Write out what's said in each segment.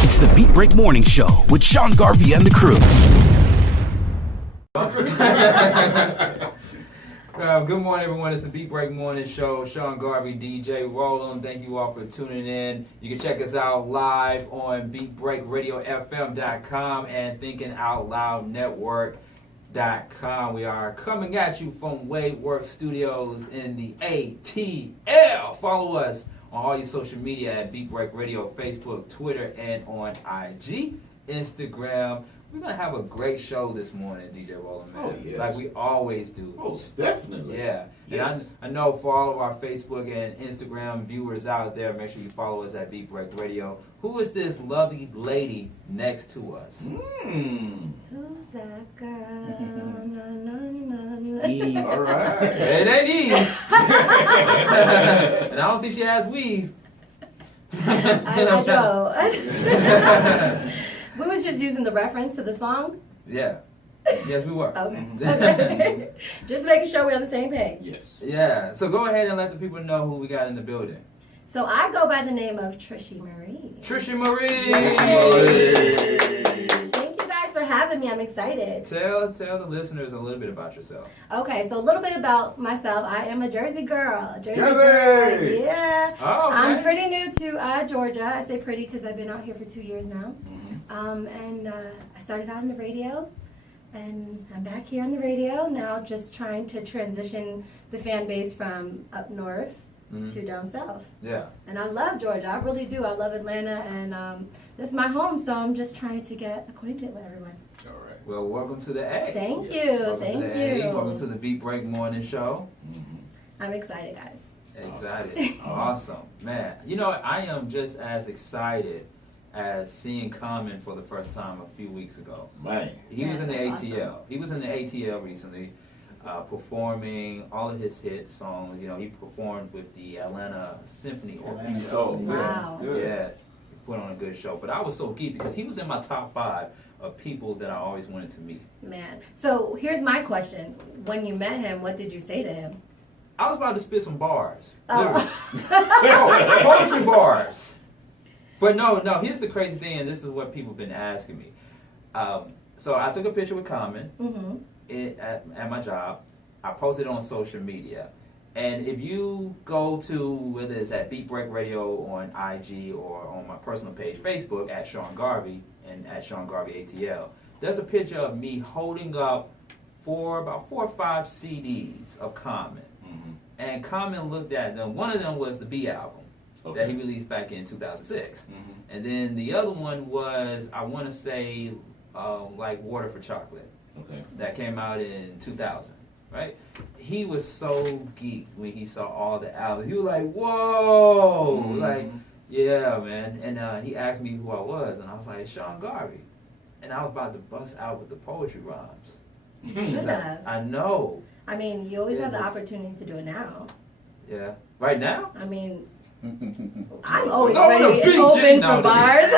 It's the Beat Break Morning Show with Sean Garvey and the crew. Good morning, everyone. It's the Beat Break Morning Show. Sean Garvey, DJ Roland. Thank you all for tuning in. You can check us out live on BeatBreakRadioFM.com and ThinkingOutLoudNetwork.com. We are coming at you from WadeWorksStudios in the ATL. Follow us on all your social media at Beat Break Radio, Facebook, Twitter, and on IG, Instagram. We're going to have a great show this morning, DJ Roland, man. Oh, yes. Like we always do. Most definitely. Yeah. Yes. And I know for all of our Facebook and Instagram viewers out there, make sure you follow us at Beat Break Radio. Who is this lovely lady next to us? Who's that girl? No, no, no. Eve, all right. It ain't Eve. And I don't think she has weave. I know. We was just using the reference to the song? Yeah. Yes, we were. Okay. Mhm. Just making sure we're on the same page. Yes. Yeah. So go ahead and let the people know who we got in the building. So I go by the name of Trishy Marie. Trisha Marie. Thank you guys for having me. I'm excited. Tell the listeners a little bit about yourself. Okay, so a little bit about myself. I am a Jersey girl. Jersey! Girl. Yeah. Oh, okay. I'm pretty new to Georgia. I say pretty because I've been out here for 2 years now. Mm-hmm. I started out on the radio, and I'm back here on the radio now, just trying to transition the fan base from up north to down south. Yeah. And I love Georgia. I really do. I love Atlanta, and this is my home, so I'm just trying to get acquainted with everyone. All right. Well, welcome to the A. Thank Yes. you. Welcome Thank to the you. A. Welcome to the Beat Break Morning Show. Mm-hmm. I'm excited, guys. Excited. Awesome. Man, you know, I am just as excited as seeing Common for the first time a few weeks ago. Man. He was in the That's ATL. awesome. He was in the ATL recently, performing all of his hit songs. You know, he performed with the Atlanta Symphony Orchestra. Oh, good. Wow. Good. Yeah, he put on a good show. But I was so geeked because he was in my top 5 of people that I always wanted to meet. Man. So here's my question. When you met him, what did you say to him? I was about to spit some bars. Oh. Literally. Poetry bars. But no, here's the crazy thing, and this is what people have been asking me. So I took a picture with Common at my job. I posted it on social media. And if you go to, whether it's at Beat Break Radio on IG or on my personal page, Facebook, at Sean Garvey and at Sean Garvey ATL, there's a picture of me holding up about 4 or 5 CDs of Common. Mm-hmm. And Common looked at them. One of them was the B album that he released back in 2006. Mm-hmm. And then the other one was, I want to say, like Water for Chocolate. Okay. That came out in 2000, right? He was so geeked when he saw all the albums. He was like, whoa! Mm-hmm. Like, yeah, man. And he asked me who I was, and I was like, Sean Garvey. And I was about to bust out with the poetry rhymes. You should have. I know. I mean, you always have the Yes. opportunity to do it now. Yeah. Right now? I mean, I'm always No, ready the and beach open in for now, bars.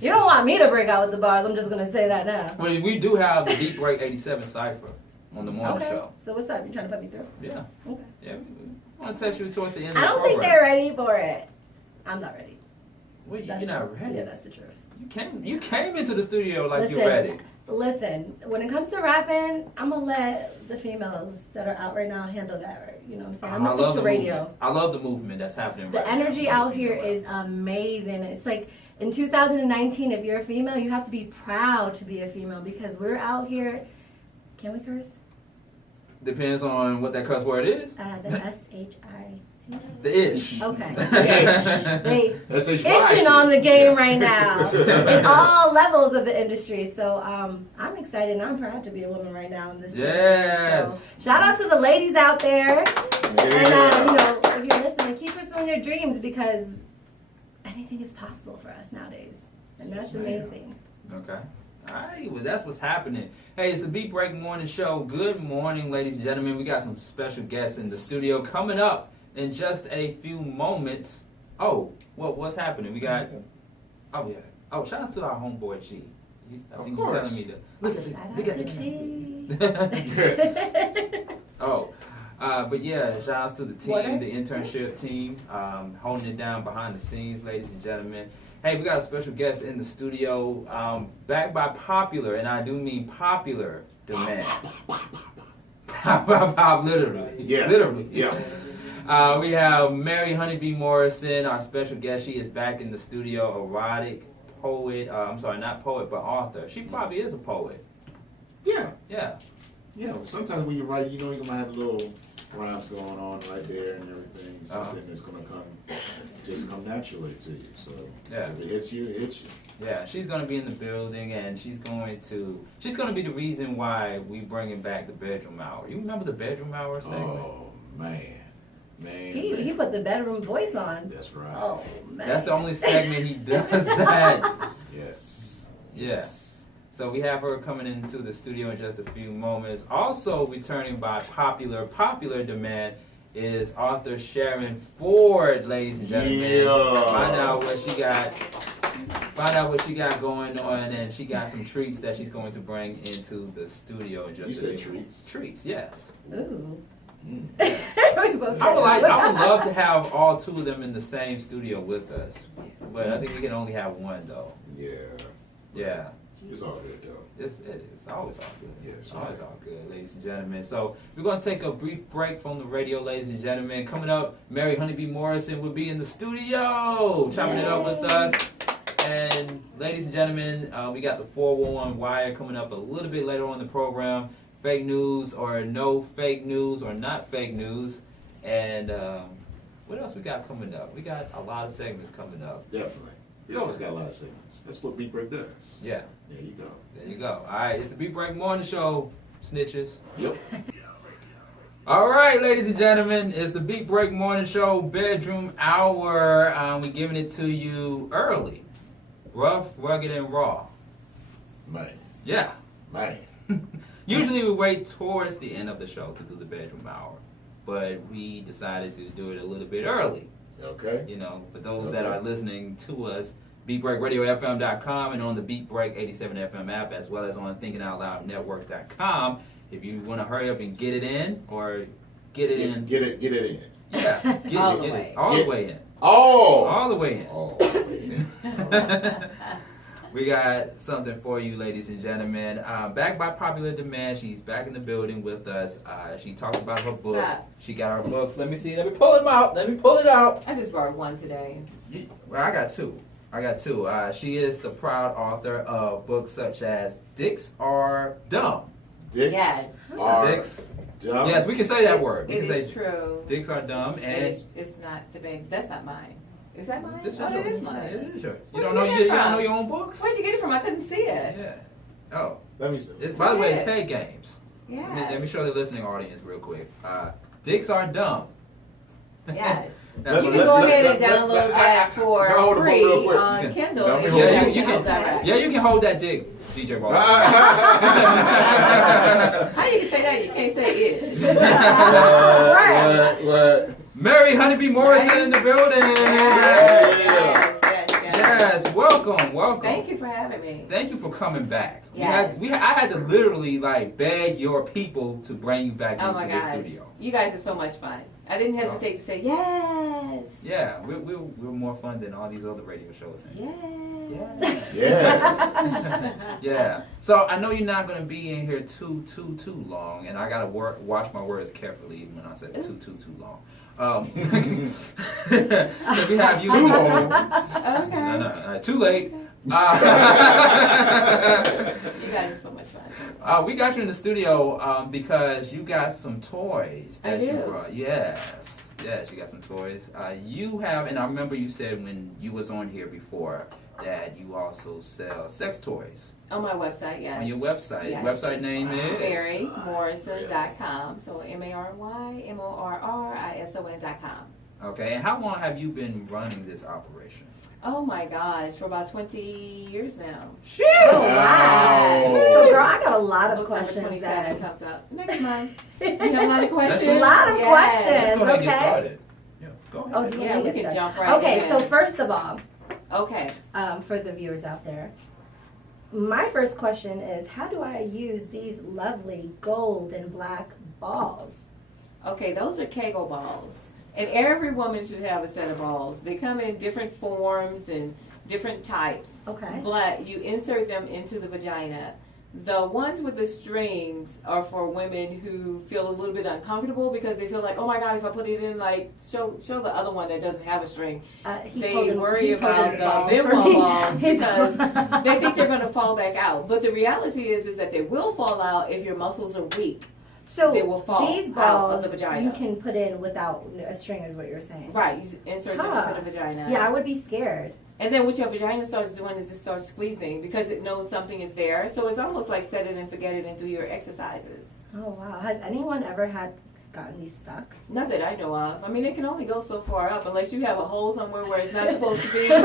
You don't want me to break out with the bars. I'm just going to say that now. Well, we do have the Deep Break 87 Cypher on the morning Okay. show. So what's up? You trying to put me through? Yeah. Okay. Yeah. We want to test you towards the end of I the don't program. think they're ready for it. I'm not ready. Well, you're That's- not ready. Yeah, that's the truth. You came into the studio like Listen, you're ready. Listen, when it comes to rapping, I'm going to let the females that are out right now handle that, right? You know what I'm saying? I'm going to stick to radio. Movement. I love the movement that's happening The right energy now. out here is amazing. It's like in 2019, if you're a female, you have to be proud to be a female because we're out here. Can we curse? Depends on what that cuss word is. The S-H-I-T. The ish. Okay. They That's ishing on the game right now in all levels of the industry. So I'm excited and I'm proud to be a woman right now in this. Yes. So, shout out to the ladies out there. Yeah. And you know, if you're listening, keep pursuing your dreams because anything is possible for us nowadays, and that's Yes, ma'am. amazing. Okay. All right. Well, that's what's happening. Hey, it's the Beat Break Morning Show. Good morning, ladies and gentlemen. We got some special guests in the studio coming up in just a few moments. Oh, what's happening? We got. Oh yeah. Oh, shout out to our homeboy G. I think he's telling me to look at Shout out the to G. Oh, But yeah, shout outs to the team, Water? the internship team, holding it down behind the scenes, ladies and gentlemen. Hey, we got a special guest in the studio, backed by popular, and I do mean popular demand. Pop, literally. Yeah. Literally. Yeah. We have Mary Honeybee Morrison, our special guest. She is back in the studio, erotic poet. I'm sorry, not poet, but author. She probably is a poet. Yeah. Yeah. Yeah. Sometimes when you write, you know, you might have little rhymes going on right there and everything. Something that's gonna come naturally to you. So Yeah. if it hits you, it hits you. Yeah, she's gonna be in the building, and she's gonna be the reason why we bringing back the bedroom hour. You remember the bedroom hour segment? Oh man. He put the bedroom voice on. That's right. Oh man. That's the only segment he does that. Yes. Yeah. Yes. So we have her coming into the studio in just a few moments. Also returning by popular demand is author Sharon Ford, ladies and gentlemen. Yeah. Find out what she got going on, and she got some treats that she's going to bring into the studio in just You a said few treats? Treats, yes. Ooh. Mm. We both said I would love to have all two of them in the same studio with us, but I think we can only have one though. Yeah. Yeah. It's all good though. It's always all good. Yes, It's always all good, ladies and gentlemen. So we're going to take a brief break from the radio, ladies and gentlemen. Coming up, Mary Honeybee Morrison will be in the studio, chopping it up with us. And ladies and gentlemen, we got the 411 Wire coming up a little bit later on in the program. Fake news or no fake news or not fake news. And what else we got coming up? We got a lot of segments coming up. Definitely. We always got a lot of segments. That's what Beat Break does. Yeah. There you go. There you go. All right, it's the Beat Break Morning Show, snitches. Yep. All right, ladies and gentlemen, it's the Beat Break Morning Show bedroom hour. We're giving it to you early, rough, rugged, and raw. Man. Yeah. Man. Usually we wait towards the end of the show to do the bedroom hour, but we decided to do it a little bit early. Okay. You know, for those that are listening to us, BeatBreakRadioFM.com and on the Beat Break 87 FM app, as well as on ThinkingOutLoudNetwork.com. If you want to hurry up and get it in, or get it in. Get it in. Yeah. Get All it, the get way. it. All the way in. Oh! All the way in. Oh. We got something for you, ladies and gentlemen. Back by popular demand, she's back in the building with us. She talked about her books. Stop. She got her books. Let me see. Let me pull them out. Let me pull it out. I just brought one today. Well, I got two. She is the proud author of books such as Dicks Are Dumb. Dicks Yes. are Dicks. dumb. Yes, we can say that word. We It can is say true. Dicks Are Dumb. And It's not debated. That's not mine. Is that mine? This is Oh, that yours. is mine. It is yours. You Where'd don't you know get you it don't from? know your own books? Where'd you get it from? I couldn't see it. Yeah. Oh. Let me see. It's, by the way, it's Yeah. paid games. Yeah. Let me show the listening audience real quick. Dicks Are Dumb. Yes. That's You what- can go ahead and let- download let- that for can I hold the book free real quick? on You can- Kindle. Let me if hold you it. have You Kindle can, Direct. yeah, you can hold that dick, DJ Wallace. How you can say that? You can't say it. What? Mary Honeybee Morrison in the building. Yes. Yes, welcome. Thank you for having me. Thank you for coming back. Yes. I had to literally beg your people to bring you back Oh into my the gosh. studio. You guys are so much fun. I didn't hesitate to say yes. Yeah, we're more fun than all these other radio shows. Yes. Yeah. Yeah. So I know you're not going to be in here too long, and I got to watch my words carefully even when I say too long. So we have you. Too long. Okay. No, too late. You guys are so much fun. We got you in the studio because you got some toys that I you do. brought. Yes, you got some toys. You have, and I remember you said when you was on here before that you also sell sex toys. On my website, yes. On your website. Yes. Website name is? MaryMorrison.com. So MaryMorrison.com. Okay, and how long have you been running this operation? Oh my gosh, for about 20 years now. Oh, wow. Wow. So, girl, I got a lot of Book number questions. 27 That comes out next month. You have a lot of questions? A lot of questions. Let's go ahead and Okay. get started. Yeah, go ahead. Oh, do you Yeah, want we to get can started? jump right Okay, in. so first of all, Okay. for the viewers out there, my first question is, how do I use these lovely gold and black balls? Okay, those are Kegel balls. And every woman should have a set of balls. They come in different forms and different types. Okay. But you insert them into the vagina. The ones with the strings are for women who feel a little bit uncomfortable because they feel like, oh my God, if I put it in, like, show the other one that doesn't have a string. They worry about the bimbo balls because they think they're going to fall back out. But the reality is that they will fall out if your muscles are weak. So they will fall these out balls of the vagina. You can put in without a string, is what you're saying. Right, you insert them into the vagina. Yeah, I would be scared. And then what your vagina starts doing is it starts squeezing because it knows something is there. So it's almost like set it and forget it and do your exercises. Oh, wow. Has anyone ever gotten these stuck? Not that I know of. I mean, it can only go so far up unless you have a hole somewhere where it's not supposed to be. A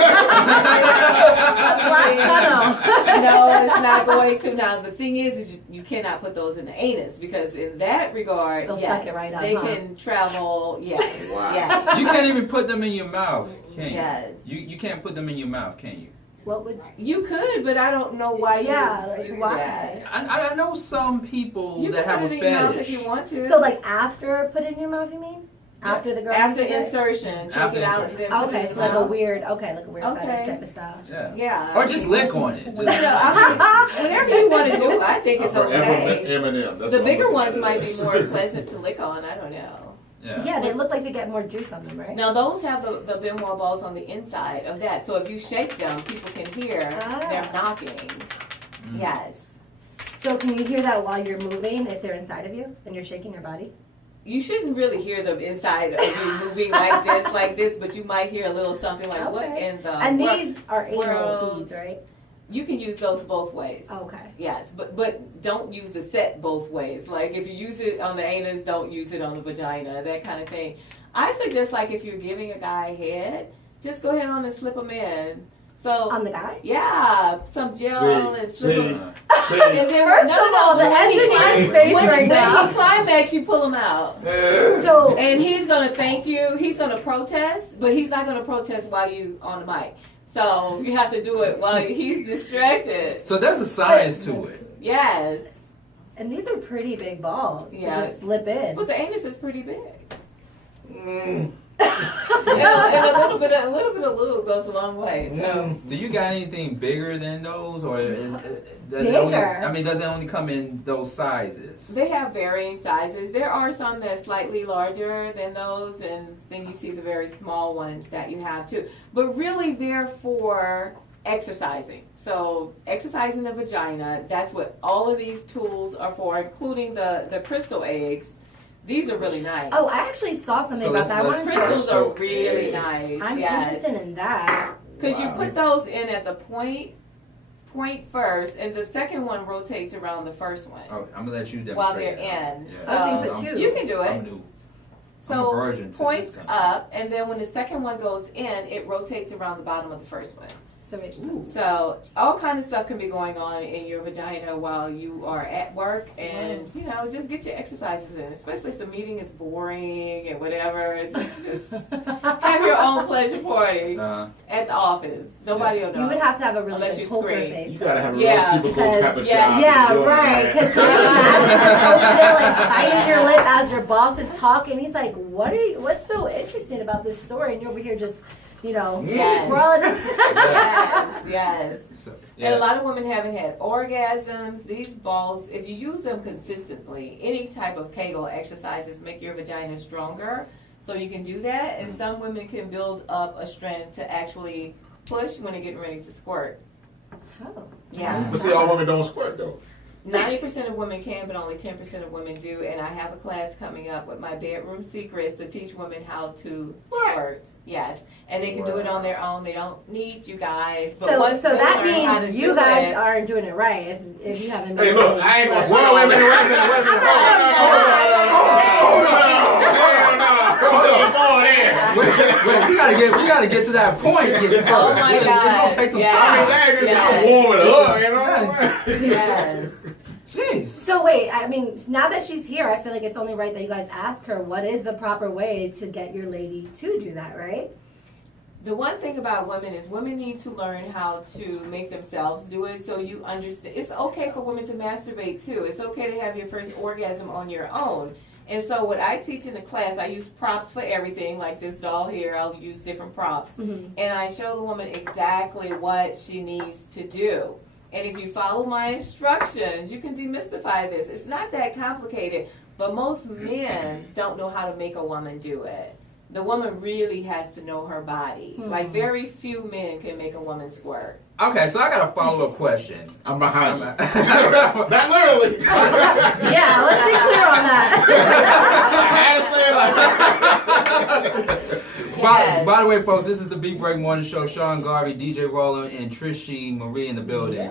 black tunnel. No, it's not going to. Now, the thing is you cannot put those in the anus because in that regard, They'll yes, suck it right up, they can travel. Yes. Wow. Yes. You can't even put them in your mouth, can you? Yes. You can't put them in your mouth, can you? What would? You could, but I don't know why you Yeah, would like do why? that. I know some people You that can have put a it in your mouth if fetish. you want to. So like after put it in your mouth, you mean? After the girl After uses it? insertion, check After it out. insertion. And then put it Okay, in so your like a mouth. weird, Okay. fetish type of style. Yeah. Yeah. Or just lick on it. Just- You know, I mean, whatever you want to do, I think it's Forever okay. M&M. That's The what I'm bigger looking ones at. might be more pleasant to lick on. I don't know. yeah. Yeah, they look like they get more juice on them, right? Now those have the bimbo balls on the inside of that, so if you shake them, people can hear them knocking. Mm. Yes. So can you hear that while you're moving if they're inside of you and you're shaking your body? You shouldn't really hear them inside of you moving like this, but you might hear a little something like what Okay. in the And world? these are anal world. beads, right? You can use those both ways. Okay. Yes, but don't use the set both ways. Like if you use it on the anus, don't use it on the vagina, that kind of thing. I suggest like if you're giving a guy head, just go ahead on and slip them in. So On the guy? yeah, some gel and slip them. See, And then First of all, the engineer's face when right he now. climax, you pull him out. So And he's gonna thank you. He's gonna protest, but he's not gonna protest while you on the mic. So you have to do it while he's distracted. So there's a science to it. Yes, and these are pretty big balls to Yeah. just slip in. but the anus is pretty big. Mm. And a little bit of lube goes a long way. So Do you got anything bigger than those, or does Bigger? it only? I mean, does it only come in those sizes? they have varying sizes. There are some that's slightly larger than those, and then you see the very small ones that you have too. But really, they're for exercising. So exercising the vagina, that's what all of these tools are for, including the crystal eggs. These are really nice. Oh, I actually saw something So about let's- that let's- one. Crystals are Crystal really eggs. nice. I'm yes. interested in that. Because you Wow. put those in at the point first, and the second one rotates around the first one Oh, I'm gonna let you demonstrate. while they're that. in. Yeah. Oh, so you put I'm- two. You can do I'm it. new. I'm a So virgin to points this kind of- up, and then when the second one goes in, it rotates around the bottom of the first one. So wait, So all kind of stuff can be going on in your vagina while you are at work, and you know, just get your exercises in. Especially if the meeting is boring and whatever, just have your own pleasure party at the office. Nobody will know. you would have to have a really Unless good you poker scream. face. You gotta have a Yeah, real cubicle because- type of yeah, job. Yeah, Doing right. that. Because can you imagine just over there like biting your lip as your boss is talking? He's like, What's so interesting about this story?" And you're over here just, Yes. swirling. Yes. So, And a yeah. lot of women haven't had orgasms. These balls, if you use them consistently, any type of Kegel exercises make your vagina stronger. So you can do that. And some women can build up a strength to actually push when they're getting ready to squirt. Oh. Yeah. But see, all women don't squirt though. 90% of women can, but only 10% of women do. And I have a class coming up with my bedroom secrets to teach women how to squirt. Yes. And they can do it on their own. They don't need you guys. But So once they that learn how to means you do guys it, aren't doing it right if you haven't been. Hey, look, I ain't gonna say. Wait a minute. Hold on. Hell no. Go there. Wait, we gotta get to that point first. Oh my It's God. gonna take some Yeah. time. Dang, it's Yes. gotta warm it up, you know? yes. Jeez. So wait, I mean, now that she's here, I feel like it's only right that you guys ask her what is the proper way to get your lady to do that, right? The one thing about women is women need to learn how to make themselves do it so you understand. It's okay for women to masturbate too. It's okay to have your first orgasm on your own. And so what I teach in the class, I use props for everything, like this doll here, I'll use different props. And I show the woman exactly what she needs to do. And if you follow my instructions, you can demystify this. It's not that complicated, but most men don't know how to make a woman do it. The woman really has to know her body. Like very few men can make a woman squirt. Okay, so I got a follow-up question. I'm behind you. Not literally. Yeah, let's be clear on that. I had to say it like Yes. By the way, folks, this is the Big Break Morning Show. Sean Garvey, DJ Roland, and Trish Marie in the building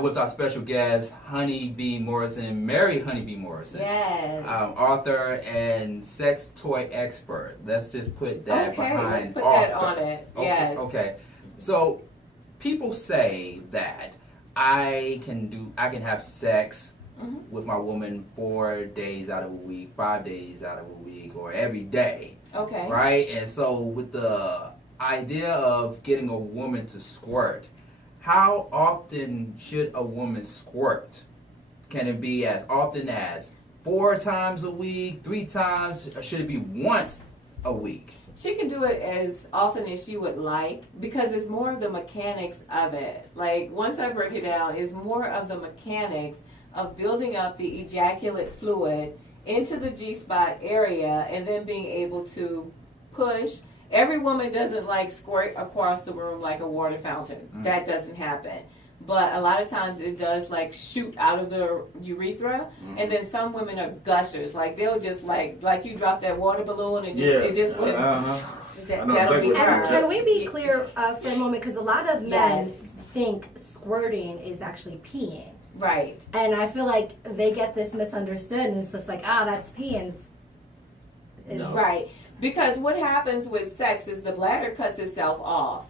with our special guest, Honeybee Morrison, Mary Honeybee Morrison. Yes. Author and sex toy expert. Let's just put that Okay, behind let's put that on author. it. Okay, Yes. okay. So people say that I can have sex with my woman 4 days out of a week, 5 days out of a week, or every day. Okay. Right? And so with the idea of getting a woman to squirt, how often should a woman squirt? Can it be as often as 4 times a week, 3 times? Or should it be once a week? She can do it as often as she would like because it's more of the mechanics of it. Like once I break it down, it's more of the mechanics of building up the ejaculate fluid into the G-spot area and then being able to push. Every woman doesn't like squirt across the room like a water fountain. That doesn't happen. But a lot of times it does like shoot out of the urethra, and then some women are gushers. Like they'll just like you drop that water balloon and that. just I know that'll exactly be what her. And can we be clear for a moment? Because a lot of men Yes. think squirting is actually peeing. Right. And I feel like they get this misunderstood, and it's just like, that's peeing. No. Right. Because what happens with sex is the bladder cuts itself off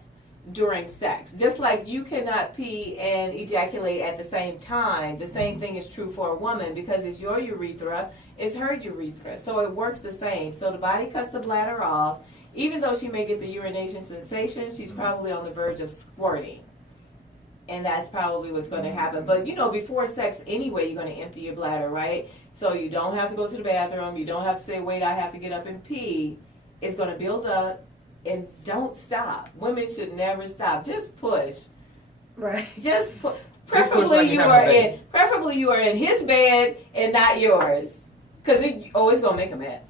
during sex. Just like you cannot pee and ejaculate at the same time, the same thing is true for a woman because it's your urethra, it's her urethra. So it works the same. So the body cuts the bladder off. Even though she may get the urination sensation, she's probably on the verge of squirting. And that's probably what's going to happen. But, before sex anyway, you're going to empty your bladder, right? So you don't have to go to the bathroom. You don't have to say, wait, I have to get up and pee. It's going to build up. And don't stop. Women should never stop. Just push. Right. Just push. Just push like you have a baby. Preferably you are in his bed and not yours. Because it's going to make a mess.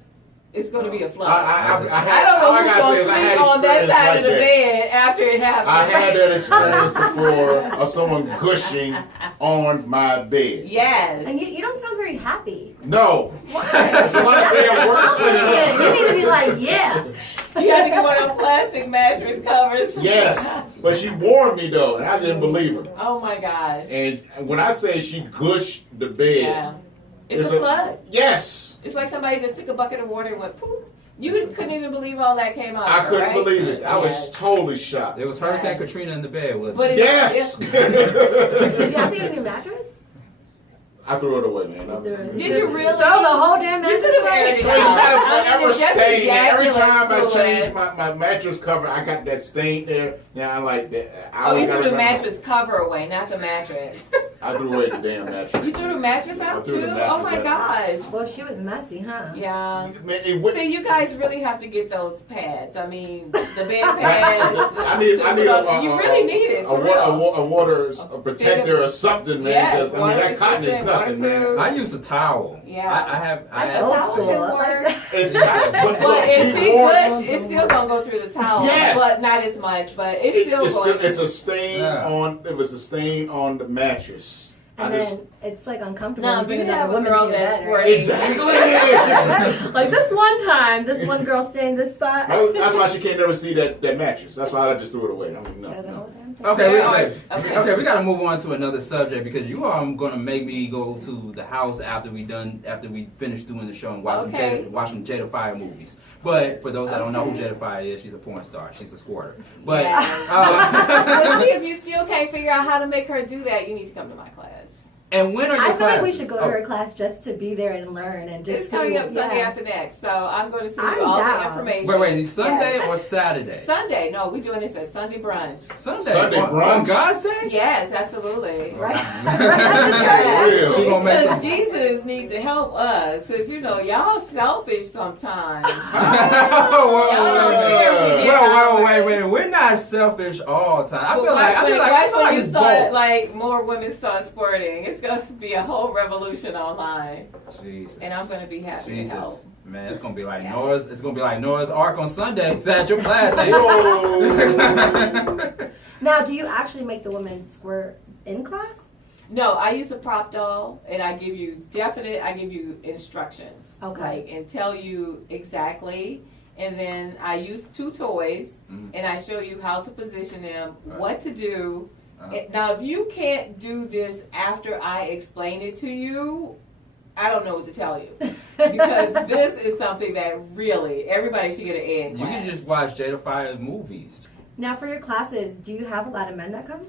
It's going to be a flood. I I don't know who's going to sleep on that side of the bed after it happens. I had that experience before of someone gushing on my bed. Yes. And you don't sound very happy. No. Why? It's a lot of damn work to You need to be like, yeah. You have to get one of them plastic mattress covers. Yes. But she warned me though, and I didn't believe her. Oh my gosh. And when I say she gushed the bed, Yeah. It's a flood. Yes. It's like somebody just took a bucket of water and went poof. You couldn't even believe all that came out. I couldn't right? believe it. I was Yes. totally shocked. There was Hurricane Katrina in the bed, wasn't But it? Yes. Did you have to get a new mattress? I threw it away, man. Did you really? Throw the whole damn You mattress could have away? aired it It's not a out. forever It's just stain. Every ejaculate time I fluid. change my mattress cover, I got that stain there. Now I like that. I Oh, always you gotta threw the remember. mattress cover away, not the mattress. I threw away the damn mattress. You threw the mattress I out threw too? the mattress Oh my out. gosh. Well, she was messy, huh? Yeah. Man, it went- See, you guys really have to get those pads. I mean, the bed pads. I need you really need it. For real. a water protector or something, man. Yes, 'cause, I mean, that cotton is water-resistant, nothing, man. waterproof. I use a towel. Yeah. I That's have a Old towel school. can I like work. that. But But if she she warned- push, it's still gonna go through the towel. Yes. But not as much. But it's still going. It's a stain Yeah. on. It was a stain on the mattress. And I then just it's like uncomfortable. No, when but you you bring have another a woman girl to your that's bed, right? exactly. Like this one time, this one girl stayed in this spot. That's why she can't never see that mattress. That's why I just threw it away. I mean, Yeah, the no. whole damn thing. Okay, Yeah, okay, we got to move on to another subject because you are going to make me go to the house after we finish doing the show and watching Okay. watching Jada Fire movies. But for those that don't know who Jada Fire is, she's a porn star. She's a squirter. But Yeah. But see, if you still can't figure out how to make her do that, you need to come to my class. And when are your I feel like we classes? should go to her class just to be there and learn and just It's coming up see, Sunday yeah. after next, so I'm going to send I'm you all down. the information. Wait, Sunday Yes. or Saturday? Sunday. No, we're doing this at Sunday brunch. Sunday. Sunday on brunch? God's Day? Yes, absolutely. Right. Real. She gonna make Because some- Jesus needs to help us, because y'all selfish sometimes. Wait. We're not selfish all the time. I But feel like when you it's start, both. like more women start squirting, it's gonna be a whole revolution online, Jesus. and I'm gonna be happy to help. Jesus. Man, it's gonna be like Noah's. It's gonna be like Noah's Ark on Sundays at your class. Whoa. Now, do you actually make the women squirt in class? No, I use a prop doll, and I give you instructions, Okay. like, and tell you exactly. And then I use 2 toys, and I show you how to position them, what to do. Now, if you can't do this after I explain it to you, I don't know what to tell you. Because this is something that really, everybody should get an A in You class. can just watch Jada Fire's movies. Now, for your classes, do you have a lot of men that come?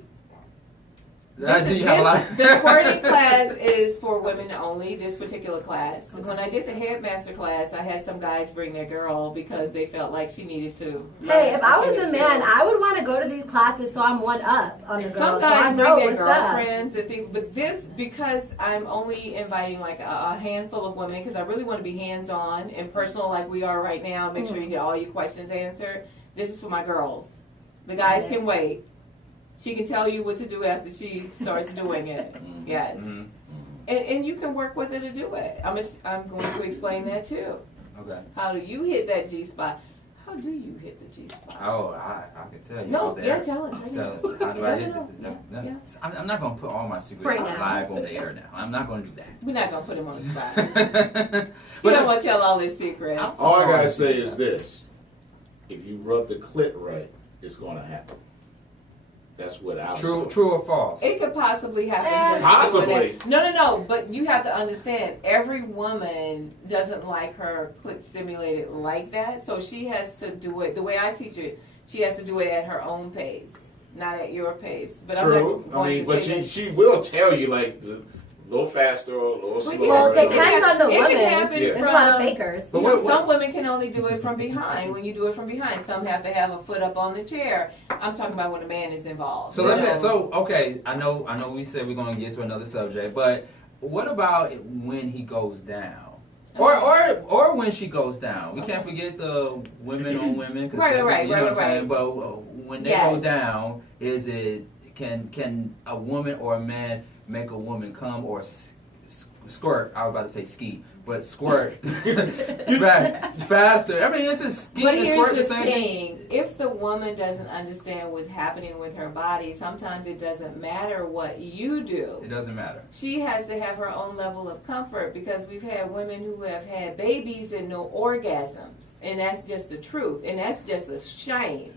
Do you have a lot? The squirting class is for women only, this particular class. When I did the headmaster class, I had some guys bring their girl because they felt like she needed to. Hey, if I was a man, I would want to go to these classes so I'm one up on the girls. Some so I guys know bring their what's up. girlfriends and things, but this, because I'm only inviting like a handful of women, because I really want to be hands-on and personal like we are right now, make sure you get all your questions answered. This is for my girls. The guys Okay. can wait. She can tell you what to do after she starts doing it. Yes. And you can work with her to do it. I'm going to explain that too. Okay. How do you hit that G-spot? How do you hit the G-spot? Oh, I can tell you. No, go yeah, there. tell us. Right Tell now. us. How do I hit No. this? No. Yeah. I'm not gonna put all my secrets Right now. live on the air now. I'm not gonna do that. We're not going to put him on the spot. But We don't want to tell all his secrets. All I gotta say is this: if you rub the clit right, it's gonna happen. That's what I was told. True or false? It could possibly happen. just Possibly. doing it. No. But you have to understand, every woman doesn't like her clit stimulated like that. So she has to do it the way I teach it. She has to do it at her own pace, not at your pace. But True. I'm not going but to say she will tell you like a little faster or a little slower. Well, it depends on the It woman. can happen Yeah. There's a lot of from- fakers. But You know, what- some women can only do it from behind. When you do it from behind, some have to have a foot up on the chair. I'm talking about when a man is involved. So you know? okay. I know we said we're gonna get to another subject, but what about when he goes down, or when she goes down? We can't forget the women on women. 'Cause Right, that's- right, you know right, what I'm saying? right. But when they go Yes. down, is it can a woman or a man make a woman come or squirt? I was about to say ski, but squirt faster. I mean, it's a ski But and here's squirt the the same thing. thing. If the woman doesn't understand what's happening with her body, sometimes it doesn't matter what you do. It doesn't matter. She has to have her own level of comfort, because we've had women who have had babies and no orgasms. And that's just the truth. And that's just a shame.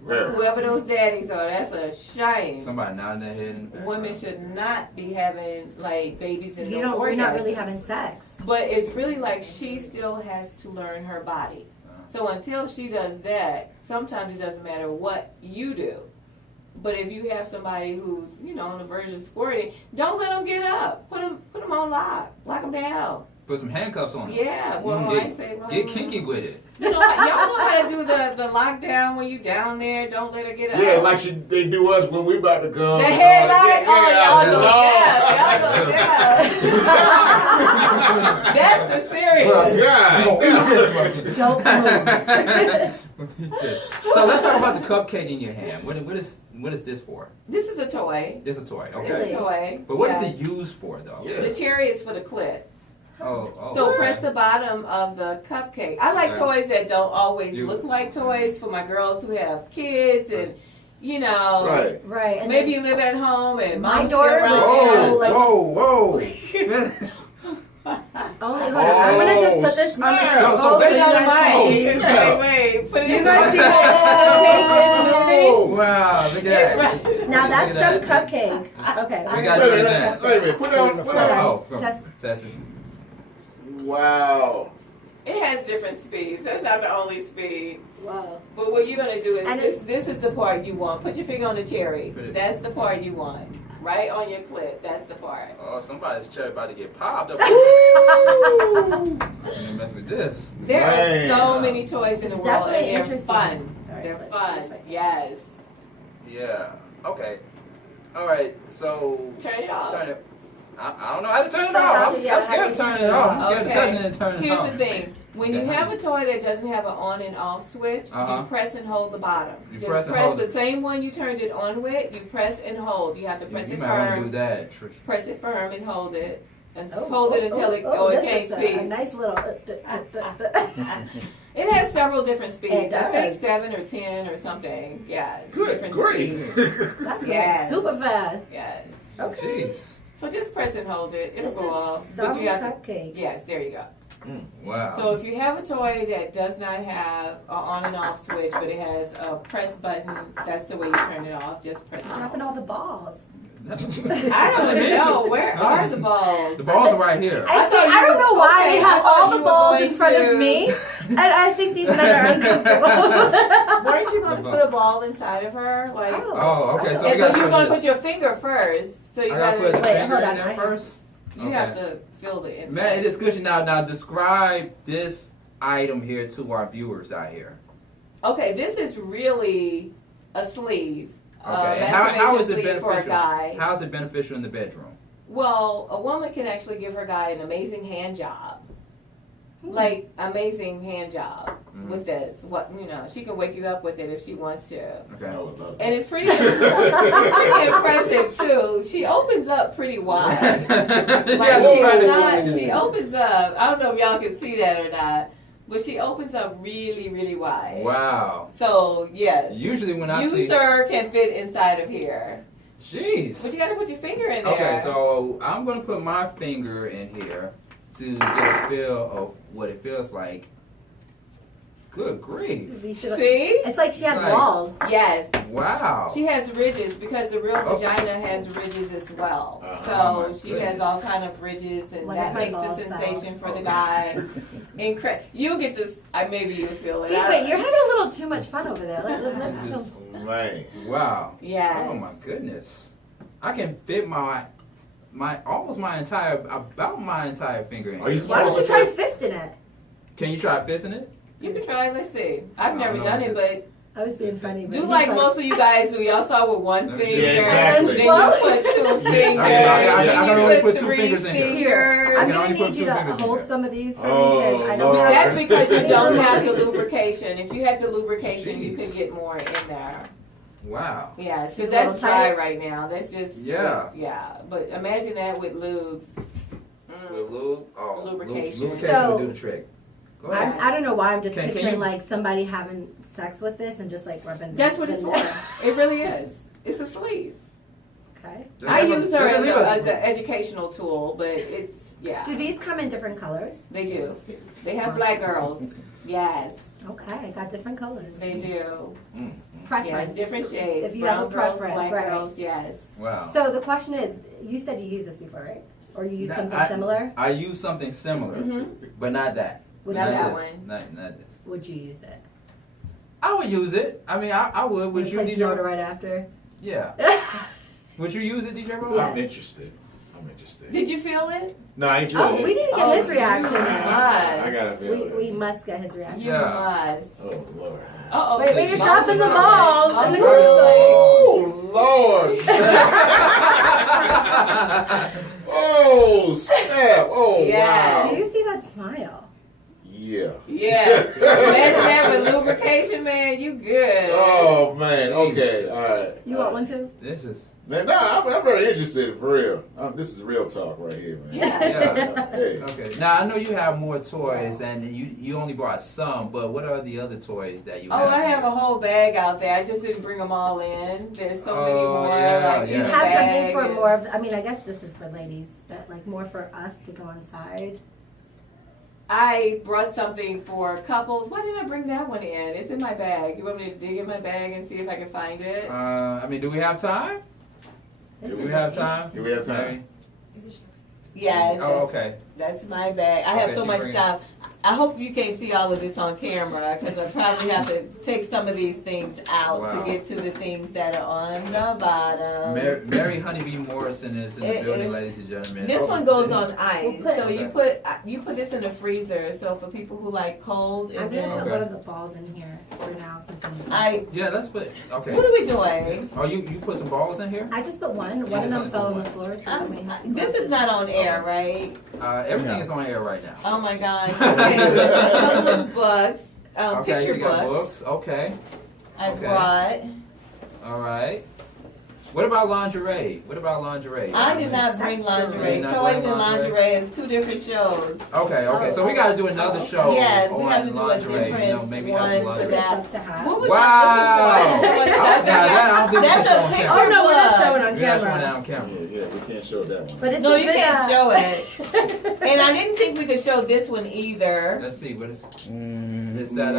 Rare. Whoever those daddies are, that's a shame. Somebody nodding their head in the background. Women should not be having like babies and no We're not really orgasms. having sex. But it's really like she still has to learn her body. So until she does that, sometimes it doesn't matter what you do. But if you have somebody who's, on the verge of squirting, don't let them get up. Put them on lock. Lock them down. Put some handcuffs on them. Yeah, well, I ain't say well, Get kinky with it. Y'all know how to do the lockdown when you down there. Don't let her get up. Yeah, like they do us when we about to come. The headlight? Yeah, Y'all know that. That's the serious. Don't So let's talk about the cupcake in your hand. What is this for? This is a toy. It's a toy. Okay. It's a toy. But what is Yes. it used for though? Yeah. The cherry is for the clit. Oh. So okay. press the bottom of the cupcake. I like Okay. toys that don't always You- look like toys for my girls who have kids and, Right. Right. And maybe you live at home and My mom's daughter still was around. so, like- Whoa. only hold on. I'm gonna just put this on the snap. So so Put it basically- on the Oh, mic. snap. Wait. Put it You in guys the see Oh. Wow, look at It's that. right. Now that's Look at some that. cupcake. Okay. We we're got gonna it do now. this. Wait a minute. Put it on. Okay. Oh, Test. test it. Wow. It has different speeds. That's not the only speed. Wow. But what you're gonna do And is this is the part you want. Put your finger on the cherry. Put it- That's the part you want. Right on your clip. That's the part. Oh, somebody's cherry about to get popped up. I'm gonna mess with this. There Man. are so many toys in the It's world, and definitely they're interesting. fun. All right, They're let's fun. see if I can- Yes. Yeah. Okay. All right. So Turn it off. turn it. I don't know how to turn it So off. how I'm do you- scared how do of you turning turn it it off. I'm off? scared of touching it and turning it Here's off. the thing. When you Okay. have a toy that doesn't have an on and off switch, Uh-huh. you press and hold the bottom. You Just press and press hold the it. same one you turned it on with. You press and hold. You have to press You it might want to do firm. that, Trish. Press it firm and hold it. And Oh, hold it until it this changes is a speeds. nice little. It has several different speeds. It I think does. 7 or 10 or something. Yeah. it's Good different grief. speeds. That's Yes. super fast. Yes. Okay. Jeez. So just press and hold it. It'll This go is off. some you have cupcake. Yes, there you go. Wow. So if you have a toy that does not have an on and off switch, but it has a press button, that's the way you turn it off. Just press it Dropping off. all the balls. I don't know. Where are the balls? The balls are right here. I thought I don't you- know why okay, they I have thought all you the were balls in going front to- of me, and I think these men are uncomfortable. Weren't you going to put a ball inside of her? Like, Oh, okay. So we and got but you're to going to put put your finger first. So you I gotta got put the to. Wait, finger hold in on, there I- first. You have to feel the inside. Man, it is good. Now describe this item here to our viewers out here. Okay, this is really a sleeve. Okay. And Masturbation how is it sleeve for a beneficial? guy. How is it beneficial in the bedroom? Well, a woman can actually give her guy an amazing hand job. Like, amazing hand job Mhm. with this. What, she can wake you up with it if she wants to. Okay. I would love And that. it's pretty impressive too. She opens up pretty wide. Like she opens up. I don't know if y'all can see that or not, but she opens up really, really wide. Wow. So yes, Usually when I you see, sir can fit inside of here, jeez. but you got to put your finger in there. Okay, so I'm gonna put my finger in here to get a feel of what it feels like. Good grief! See? It's like she has Like- walls. Yes. Wow. She has ridges because the real Okay. vagina has ridges as well. Oh, So my she has all kind of ridges, and Wonder that if my makes the balls sensation fell. for the guy. You'll get this. Maybe you'll feel it. Wait, you're having a little too much fun over there. Let's Just- Man. Wow. Yes. Oh my goodness. I can fit my almost my entire about my entire finger in Are you here. Why don't you try fisting it? Can you try fisting it? You can try. Let's see. I've I never don't know, done it's it, just- but I was being funny. But do he's like most of you guys do. Y'all start with one Let me see. finger, Yeah, exactly. then you put two fingers, I then can you only put put two 3 fingers in here. Here, I'm can gonna only put need you two to fingers in hold there. some of these for Oh, me because I don't Lord. have. That's because you I don't don't have the lubrication. If you had the lubrication, you Jeez. could get more in there. Wow. Yeah, She's because a little that's dry tight. right now. That's just Yeah. yeah. But imagine that with lube. With lube, Lubrication. Lubrication So- will do the trick. Go ahead. I don't know why I'm just Can picturing you- like somebody having sex with this and just like rubbing. That's what it's the- for. It really is. It's a sleeve. Okay. Does I it have a- use her does it as, leave as a- an educational tool, but it's yeah. Do these come in different colors? They do. They have black girls. Yes, Okay, got different colors. they do. Preference. Yes, different shades. If you Brown have a girls, preference, black right. girls. Yes. Wow. So the question is, you said you used this before, right? Or you used something similar? I use something similar, Mhm. but not that. Would Not you, that this. one. Not this. Would you use it? I would use it. I mean, I would. Would And you, place DJ? the order right after. Yeah. Would you use it, DJ Ro? Yeah. I'm interested. Did you feel it? No, I enjoyed Oh, it. we need to get Oh, his reaction you now. I gotta feel We it. must get his reaction. You Yeah. must. Oh, Lord. Uh-oh. Wait, you're Balls dropping the are balls rolling. and the Balls are crystals. Oh, Lord. Oh, snap. Oh, Yeah. wow. Do you see that smile? Yeah. Yeah. Imagine that with lubrication, man. You good. Oh, man. Okay. Jesus. All right. You want one too? This is. Man, nah, I'm very interested, for real. This is real talk right here, man. Yeah. Hey. Okay. Now I know you have more toys, and you only brought some. But what are the other toys that you have? Oh, I have a whole bag out there. I just didn't bring them all in. There's so many Oh, more. yeah, like, Do you in the have something bag for and- more of, I mean, I guess this is for ladies, but like more for us to go inside? I brought something for couples. Why didn't I bring that one in? It's in my bag. You want me to dig in my bag and see if I can find it? I mean, do we have time? This Do is we have time? Do we have time? Yes. Oh, okay. That's my bag. I have Okay, so she much bring it. stuff. I hope you can't see all of this on camera because I probably have to take some of these things out Wow. to get to the things that are on the bottom. Mary Honeybee Morrison is in the It building, is- ladies and gentlemen. This one goes on ice, We'll so Okay. you put this in the freezer. So for people who like cold, I'm and gonna then put one of the balls in here for now since I'm. Yeah, let's put. Okay. what are we doing? Oh, you put some balls in here? I just put one. One just of them only fell put on the one. floor, so let me. This is not on air, right? Everything is on air right now. Oh my God! Okay, a couple of books, Okay, picture you got books. books. Okay. I Okay. brought. All right. What about lingerie? What about lingerie? I did not bring Sex lingerie. You did not Toys bring and lingerie is two different shows. Okay. So we got to do another show. Yes, we on have to do a lingerie. different Maybe one have some for lingerie. that. To have. What was Wow. I looking for? Now that I don't think we That's can show a on picture. camera. Oh no, we're not book. showing on We're not showing camera. that on camera. Yeah, we can't show that one. But it's No, a you big, can't show it. And I didn't think we could show this one either. Let's see. What is? Is that,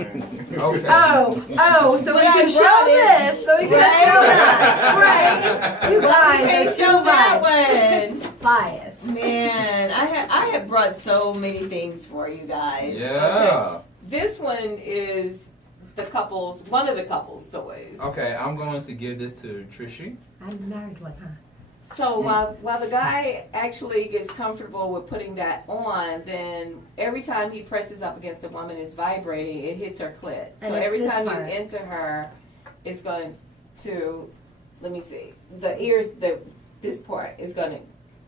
Okay. Oh, so But we I can show brought it. this, so we can show that, right? You guys Can't are show too that much one. bias. Man, I have brought so many things for you guys. Yeah. Okay. This one is one of the couples toys. Okay, I'm going to give this to Trishy. I'm the married one, huh? So while the guy actually gets comfortable with putting that on, then every time he presses up against the woman, it's vibrating. It hits her clit. And So it's every this time part. you enter her, it's going to. Let me see. The ears. This part is going to.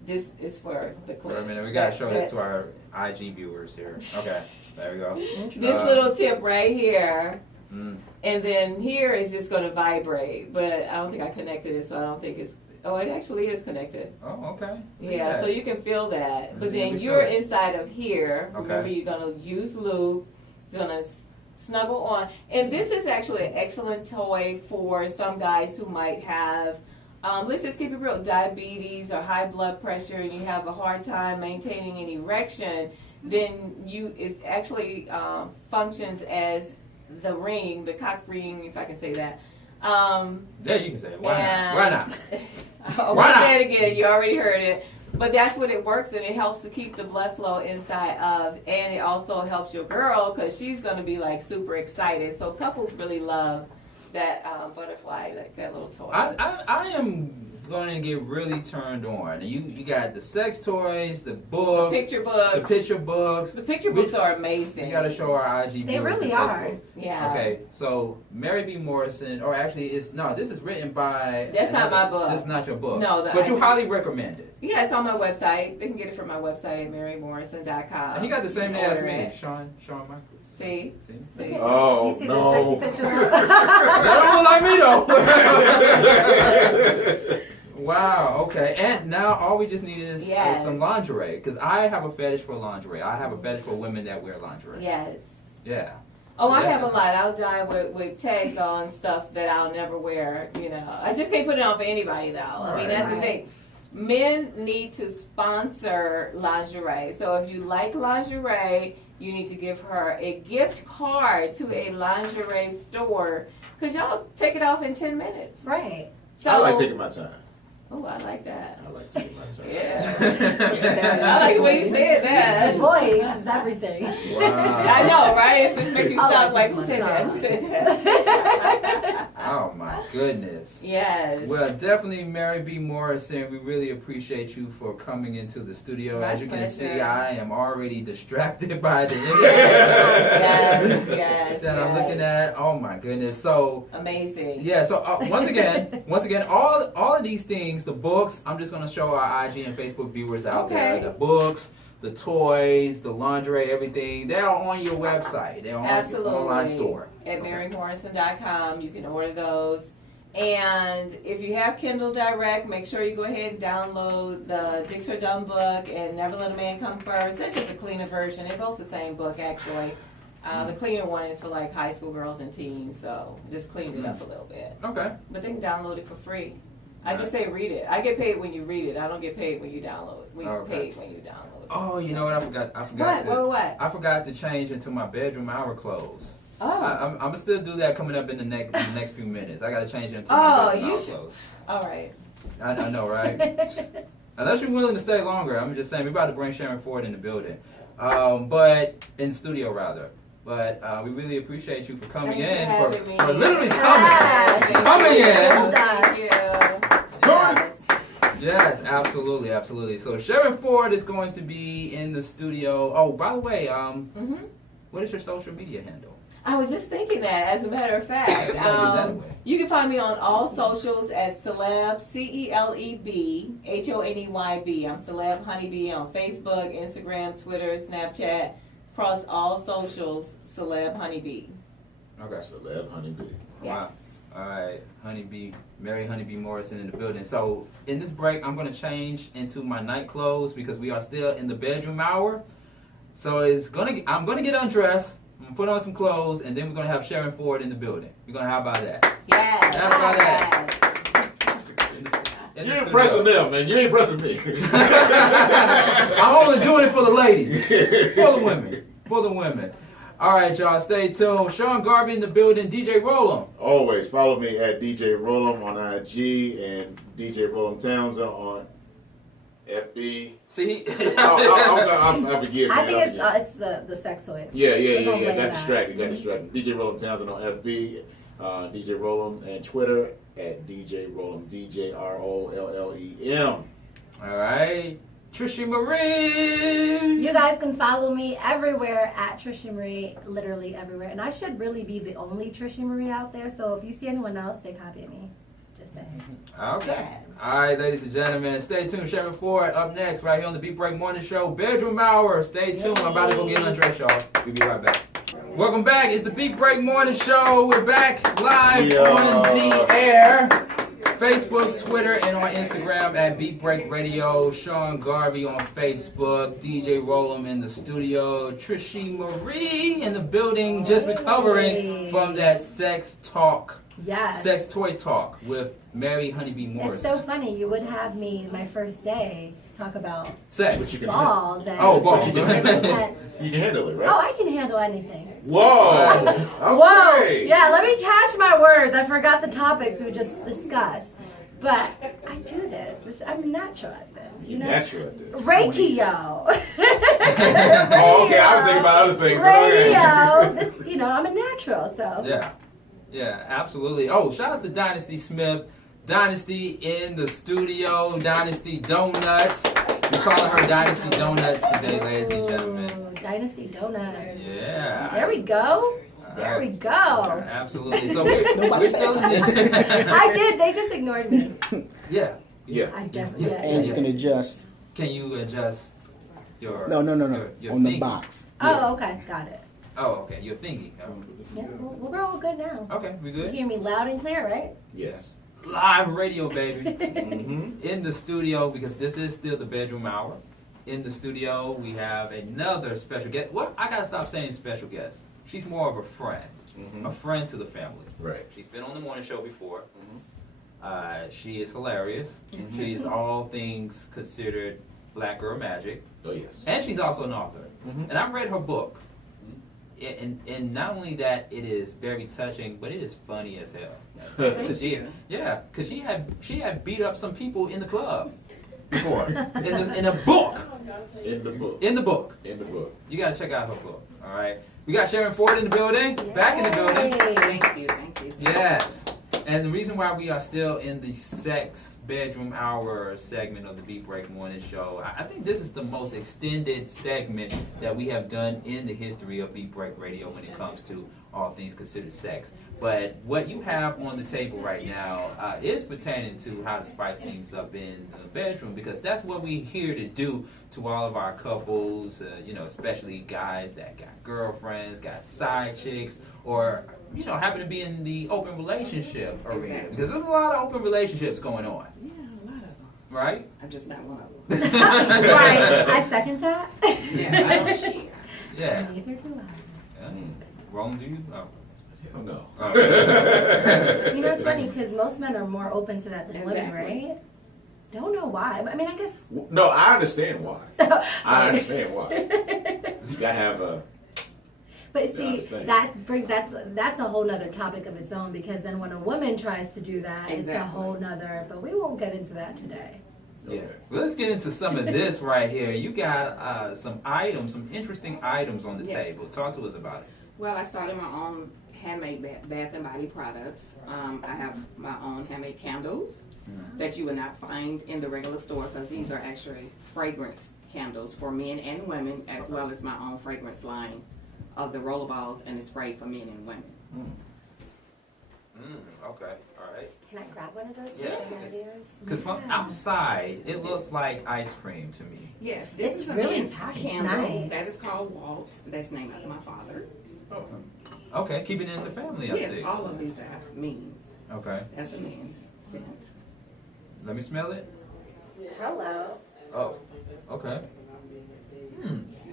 This is for the clit. Wait a minute, we gotta show this to our IG viewers here. Okay, there we go. This little tip right here. Mm. And then here is just going to vibrate, but I don't think I connected it, so I don't think it's. Oh, it actually is connected. Oh, okay. Yeah, so you can feel that. But Mhm, then we you're feel it. inside of here. Okay. Remember, you're going to use lube. You're going to snuggle on. And this is actually an excellent toy for some guys who might have, let's just keep it real, diabetes or high blood pressure, and you have a hard time maintaining an erection. Then it actually functions as the ring, the cock ring, if I can say that. Yeah, you can say it. Why not? Why not? I won't say it again. You already heard it. But that's what it works, and it helps to keep the blood flow inside of, and it also helps your girl because she's going to be like super excited. So couples really love that butterfly, like that little toy. I am going to get really turned on. You got the sex toys, the books, The picture books. the picture books. The picture books are amazing. You got to show our IG They viewers really and are. Facebook. Yeah. Okay, so Mary B. Morrison, or actually, this is written by. That's not my book. This is not your book. No, but you highly recommend it. Yeah, it's on my website. They can get it from my website at marymorrison.com. And he got the same name as Order me, it. Sean Michaels. See? See? See? Oh, Do you see no. the sexy picture? That don't look like me though. Wow. Okay. And now all we just need is Yes. some lingerie, because I have a fetish for lingerie. I have a fetish for women that wear lingerie. Yes. Yeah. Oh, I Yeah. have a lot. I'll die with tags on stuff that I'll never wear. You know, I just can't put it on for anybody though. I mean, that's the Right. thing. Men need to sponsor lingerie. So if you like lingerie, you need to give her a gift card to a lingerie store because y'all take it off in 10 minutes. Right. So, I like taking my time. Oh, I like that. I like taking my time. Yeah. I like the way you said The that. voice is everything. Wow. I know, right? It's just make you I'll stop let like, you who said one that? time. Who said that? Oh my goodness. Yes. Well, definitely, Mary B. Morrison, we really appreciate you for coming into the studio. My As you can see, pleasure. I am already distracted by the image Yes, that I'm looking at. Oh my goodness. So, Amazing. yeah, so once again, all of these things, the books, I'm just going to show our IG and Facebook viewers out there. Okay. The books, the toys, the lingerie, everything, they're on your website. They're on Absolutely. your online store. At Okay. marymorrison.com, you can order those. And if you have Kindle Direct, make sure you go ahead and download the Dicks Are Dumb book and Never Let a Man Come First. That's just a cleaner version. They're both the same book, actually. The cleaner one is for like high school girls and teens, so just cleaned it up a little bit. Okay. But they can download it for free. I just say read it. I get paid when you read it. I don't get paid when you download. We get Okay. paid when you download it. Oh, you know what? I forgot What? I forgot to change into my bedroom hour clothes. Oh. I'm gonna still do that coming up in the next few minutes. I gotta change into Oh, my bedroom you hour should- clothes. All right. I know, right? Unless you're willing to stay longer, I'm just saying we're about to bring Sharon Ford in the building. but in studio rather. But we really appreciate you for coming Thanks in, for having me. for literally Yes. coming in. Thank you. Yes. Yes, absolutely, absolutely. So Sharon Ford is going to be in the studio. Oh, by the way, what is your social media handle? I was just thinking that, as a matter of fact. You can find me on all socials at Celeb, CelebHoneyB. I'm Celeb Honeybee on Facebook, Instagram, Twitter, Snapchat, across all socials, Celeb Honeybee. Okay. Celeb Honeybee. Wow. All right, Honeybee, Mary Honeybee Morrison in the building. So in this break, I'm gonna change into my night clothes because we are still in the bedroom hour. So I'm gonna get undressed. I'm gonna put on some clothes, and then we're gonna have Sharon Ford in the building. We're gonna how about that? Yes. How about that? You ain't pressing them, man. You ain't pressing me. I'm only doing it for the ladies, for the women, for the women. All right, y'all, stay tuned. Sean Garvey in the building. DJ Roll'em. Always follow me at DJ Roll'em on IG and DJ Roll'em Townsend on FB. See, I forgive me. I think it's the sex toys. Yeah. We're gonna blame Got that. distracted. DJ Roll'em Townsend on FB, DJ Roll'em and Twitter at DJ Roll'em, DJROLLEM. all right, Trisha Marie. You guys can follow me everywhere at Trisha Marie, literally everywhere. And I should really be the only Trisha Marie out there. So if you see anyone else, they copy me. Just saying. Okay. All right, ladies and gentlemen, stay tuned. Sharon Ford up next, right here on the Beat Break Morning Show, Bedroom Hour. Stay tuned. I'm about to go get undressed, y'all. We'll be right back. Welcome back. It's the Beat Break Morning Show. We're back live on the air. Facebook, Twitter, and on Instagram at Beat Break Radio. Sean Garvey on Facebook. DJ Roll'em in the studio. Trisha Marie in the building, just recovering from that sex talk. Yes. Sex toy talk with Mary Honeybee Morrison. It's so funny. You would have me my first day talk about Sex. But you can balls. And, balls. You can handle it, right? Oh, I can handle anything. Whoa. Okay. Whoa! Yeah, let me catch my words. I forgot the topics we just discussed. But I do this. I'm natural at this. You know? Natural at this. Radio. Oh, okay. I was thinking about other things. Radio. This, I'm a natural, so. Yeah, absolutely. Oh, shout out to Dynasty Smith. Dynasty in the studio. Dynasty Donuts. We're calling her Dynasty Donuts today, ladies and gentlemen. Dynasty Donuts. Yeah. There we go. There we go. Absolutely. So we're still I did. They just ignored me. Yeah. I definitely did. And you can adjust. Can you adjust your No. your On the thingy? box. Oh, okay. Got it. Oh, okay. Your thingy. Yeah, we're all good now. Okay, we You good? hear me loud and clear, right? Yes. Live radio, baby. Mm-hmm. In the studio, because this is still the bedroom hour. In the studio, we have another special guest. What? I gotta stop saying special guest. She's more of a friend. Mhm. A friend to the family. Right. She's been on the morning show before. She is hilarious. She is all things considered Black Girl Magic. Oh, yes. And she's also an author. Mhm. And I've read her book. And not only that, it is very touching, but it is funny as hell. Cause she had beat up some people in the club before in a book. In the book. In the book. In the book. You gotta check out her book. All right. We got Sharon Ford in the building. Back in the building. Thank you. Yes. And the reason why we are still in the sex bedroom hour segment of the Beat Break Morning Show, I think this is the most extended segment that we have done in the history of Beat Break Radio when it comes to all things considered sex. But what you have on the table right now is pertaining to how to spice things up in the bedroom, because that's what we're here to do to all of our couples, especially guys that got girlfriends, got side chicks, or happen to be in the open relationship arena. Exactly. Because there's a lot of open relationships going on, Yeah, a lot of them. right? I'm just not one of them. Right. I second that. Yeah, I don't share. Yeah. Neither do I. Wrong, do you? Oh. Hell no. Oh. It's funny because most men are more open to that than women, Exactly. right? Don't know why, but I mean, I guess. No, I understand why. I understand why. You gotta have a. But Yeah, I see, understand. that's a whole nother topic of its own, because then when a woman tries to do that, it's a Exactly. whole nother. But we won't get into that today. Yeah. Okay. Well, let's get into some of this right here. You got some items, some interesting items on the Yes. table. Talk to us about it. Well, I started my own handmade bath and body products. I have my own handmade candles that you would not find in the regular store because these are actually fragrance candles for men and women, as well as my own fragrance line of the rollerballs and the spray for men and women. Okay, all right. Can I grab one of those? Yes. to share yours? Because from outside, it looks like ice cream to me. Yes, this It's is a really men's packaged candle nice. that is called Walt. That's named after my father. Okay, keep it in the family, I see. Yes, all of these are means. Okay, That's a man's scent. let me smell it. Hello. Oh, okay.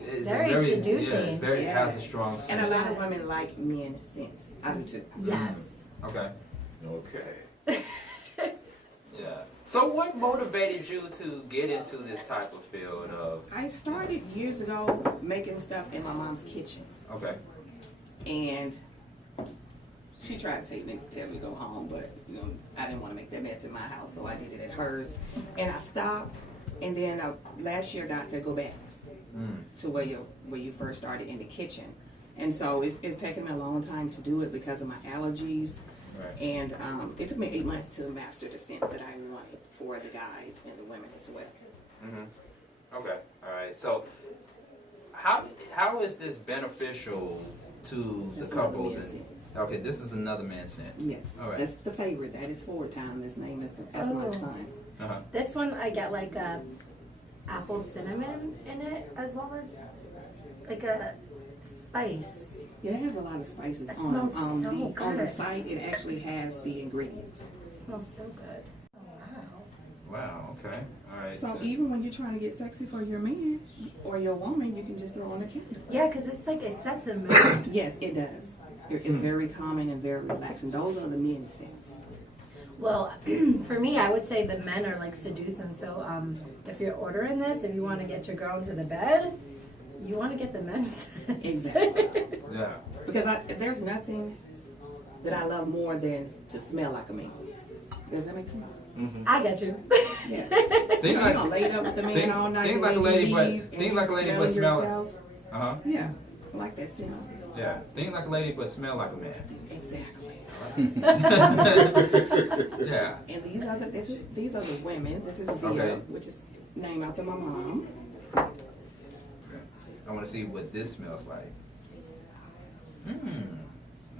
It's Very Yeah, seducing. it's very, it has a Yes. strong And a scent. lot of women like men scents. I do too. Yes. Okay, Okay. yeah. So what motivated you to get into this type of field of, I started years ago making stuff in my mom's kitchen. okay, And she tried to tell me to go home, but I didn't want to make that mess in my house, so I did it at hers. And I stopped, and then last year God said go back to where you first started in the kitchen. And so it's taken me a long time to do it because of my allergies. right. And it took me 8 months to master the scents that I wanted for the guys and the women as well. Okay, all right. So how is this beneficial to the That's another couples? man's And, scent. okay, this is another man's scent. Yes, All right. that's the favorite. That is Forward Time. This name is after my Oh. son. Uh-huh. This one I get like a apple cinnamon in it, as well as like a spice. Yeah, it has a lot of spices That on smells so on the good. site. It actually has the ingredients. It smells so good. Oh, wow. Wow, okay. All right. So even when you're trying to get sexy for your man or your woman, you can just throw on a candle. Yeah, because it's like it sets a mood. Yes, it does. It's very calming and very relaxing. Those are the men's scents. Well, for me, I would say the men are like seducing. So if you're ordering this, if you want to get your girl into the bed, you want to get the men's. Exactly. Yeah. Because there's nothing that I love more than to smell like a man. Does that make sense? I got you. Yeah. Think You're like, gonna lay there with the man think- all night. think and like a when lady, you but- leave and think you like a lady, smell but smell- yourself. uh-huh. Yeah, I like that scent. Yeah. Think like a lady, but smell like a man. Exactly. Yeah. And these are the women. This is Via, Okay. which is named after my mom. I want to see what this smells like.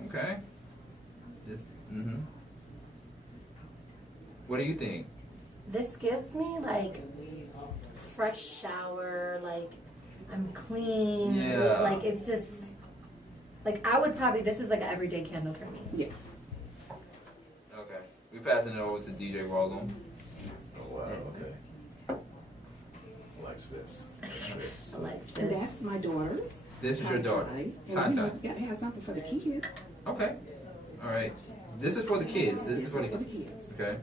Okay. This. What do you think? This gives me like fresh shower, like I'm clean. Yeah. Like it's just like I would probably this is like an everyday candle for me. Yeah. Okay. We passing it over to DJ Roland. Oh, wow, okay. Likes this. Likes this. I like And this. that's my daughter's. This is your daughter. And Tai Tai. you gotta have something for the kids. Okay. All right. This is for the kids. This is for the kids. Okay.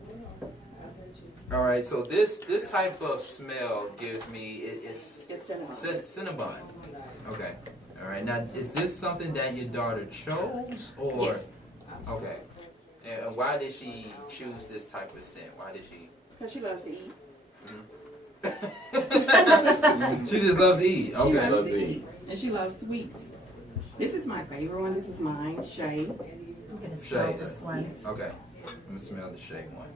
All right. So this type of smell gives me it's It's cinnamon. cinnamon. Okay. All right. Now, is this something that your daughter chose, or? Yes. Okay. And why did she choose this type of scent? Why did she? Because she loves to eat. She just loves to eat. She Okay. loves to eat. And she loves sweets. This is my favorite one. This is mine, Shay. I'm gonna smell Shade. this one. Okay. Let me smell the shake one.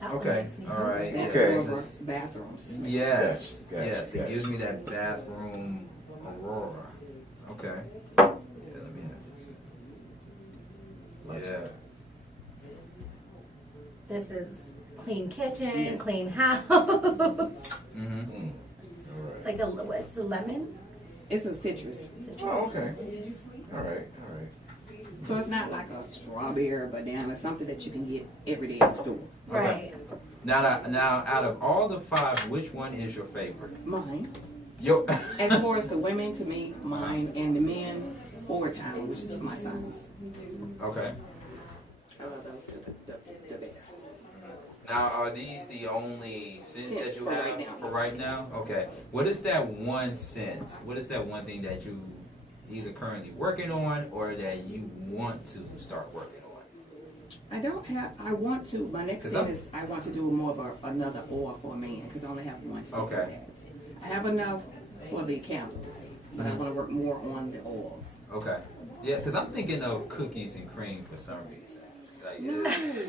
That one Okay. makes me All right. That's Yeah, for this is- bathrooms. Yes. Gotcha, Yes. It gotcha. gives me that bathroom aurora. Okay. Yeah. Let me have this. Likes Yeah. that. This is clean kitchen, Yes. clean house. Mm-hmm. All It's right. like it's a lemon. It's a citrus. Oh, okay. All right, all right. So it's not like a strawberry or banana, something that you can get every day in the store. Right. Now, out of all the 5, which one is your favorite? Mine. Yo. As far as the women, to me, mine, and the men, Forward Time, which is my son's. Okay. I love those two, the best. Now, are these the only scents Yes, that you for have right now, for yes. right now? Okay. What is that one scent? What is that one thing that you either currently working on or that you want to start working on? I don't have. I want to. My next thing is I want to do more of another oil for a man because I only have one stick for that. I have enough for the candles, but I want to work more on the oils. Okay. Yeah, because I'm thinking of cookies and cream for some reason. Like,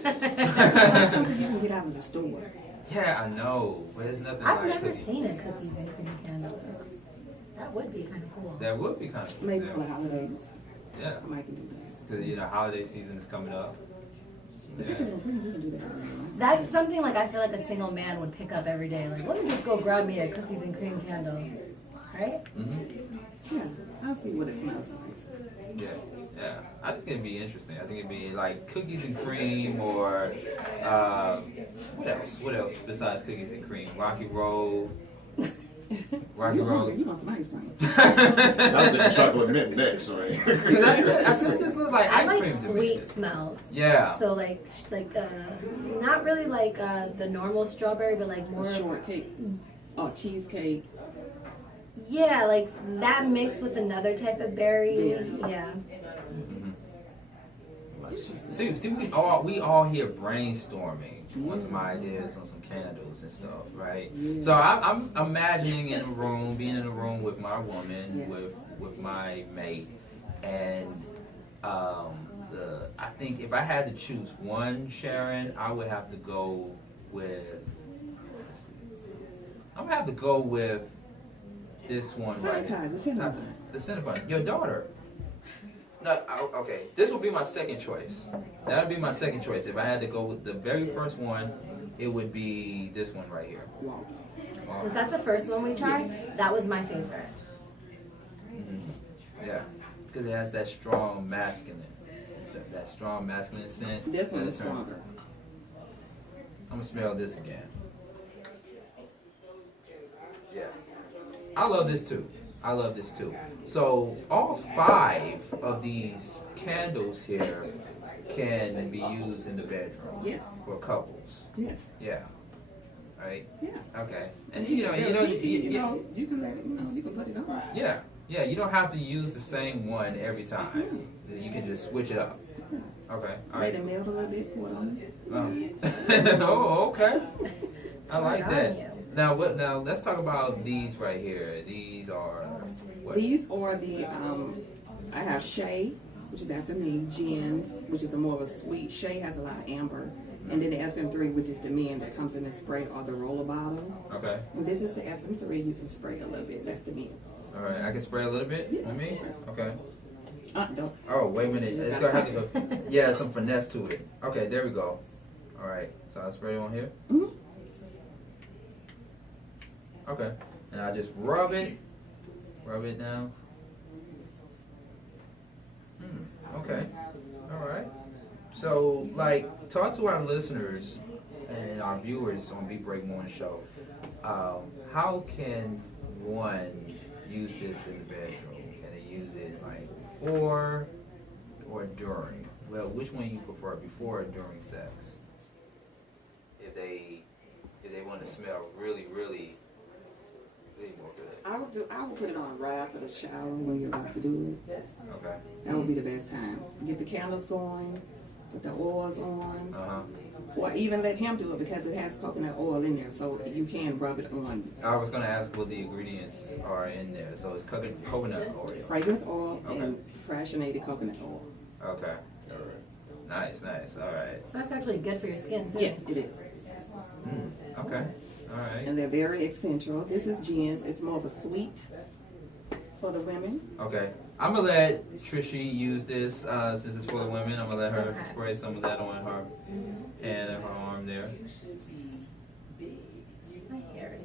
That's something you can get out of the store. yeah, I know, but it's nothing I've like never cookies. seen a cookies and cream candle. That would be kind of cool. That would be kind of cool. Maybe too. for the holidays. Yeah, I might can do that. because holiday season is coming up. Yeah. You can do that. That's something like I feel like a single man would pick up every day. Like, let me just go grab me a cookies and cream candle, right? Yeah, I'll see what it smells like. Yeah, yeah. I think it'd be interesting. I think it'd be like cookies and cream, or what else? What else besides cookies and cream? Rocky Road. Rocky Road. You want some ice cream? I was thinking chocolate mint next, right? Because I said this looks like I ice like cream to me. sweet smells. Yeah. So like not really like the normal strawberry, but like more. A shortcake. Oh, cheesecake. Yeah, like that mixed with another type of berry. Yeah. See, we all here brainstorming on some ideas on some candles and stuff, right? Yeah. So I'm imagining being in a room with my woman, Yes. with my mate, and I think if I had to choose one, Sharon, I would have to go with. I'm gonna have to go with this one right here. The cinnamon. The cinnamon. Your daughter. No, okay. This would be my second choice. That would be my second choice. If I had to go with the very first one, it would be this one right here. Wow. Was that the first one we tried? That was my favorite. Yeah, because it has that strong masculine, scent. This one is stronger. I'm gonna smell this again. Yeah, I love this too. So all 5 of these candles here can be used in the bedroom. Yes. For couples. Yes. Yeah. Right. Yeah. Okay. And You can let it. You can put it on. Yeah. Yeah. You don't have to use the same one every time. You can just switch it up. Okay. All Let right. it melt a little bit. Pour it on. Oh, okay. I like Good on that. you. Now let's talk about these right here. These are what? These are the I have Shay, which is after me, Jen's, which is more of a sweet. Shay has a lot of amber. And then the FM3, which is the men that comes in the spray or the roller bottle. Okay. And this is the FM3, you can spray a little bit. That's the men. All right. I can spray a little bit on me. Okay. Don't. Oh, wait a minute. It's gonna have to go. Yeah, some finesse to it. Okay, there we go. All right. So I spray it on here. Mm-hmm. Okay. And I just rub it down. Okay. All right. So, like, talk to our listeners and our viewers on Beat Break Morning Show. How can one use this in the bedroom? Can they use it like before or during? Well, which one you prefer, before or during sex? If they want to smell really more good. I would put it on right after the shower when you're about to do it. Okay. That would be the best time. Get the candles going, put the oils on, or even let him do it because it has coconut oil in there, so you can rub it on. I was gonna ask what the ingredients are in there. So it's coconut oil. Fragrance oil Okay. and fractionated coconut oil. Okay. All right. Nice. All right. So that's actually good for your skin too. Yes, it is. Okay. All right. And they're very eccentric. This is Jen's. It's more of a sweet for the women. Okay. I'm gonna let Trishy use this since it's for the women. I'm gonna let her spray some of that on her hand and her arm there. My hair is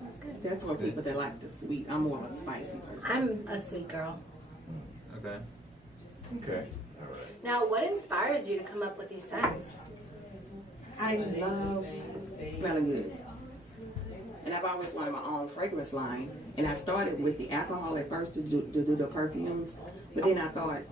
That's good. That's for people that like the sweet. I'm more of a spicy person. I'm a sweet girl. Okay. Okay. All right. Now, what inspires you to come up with these scents? I love smelling good. And I've always wanted my own fragrance line. And I started with the alcohol at first to do the perfumes. But then I thought,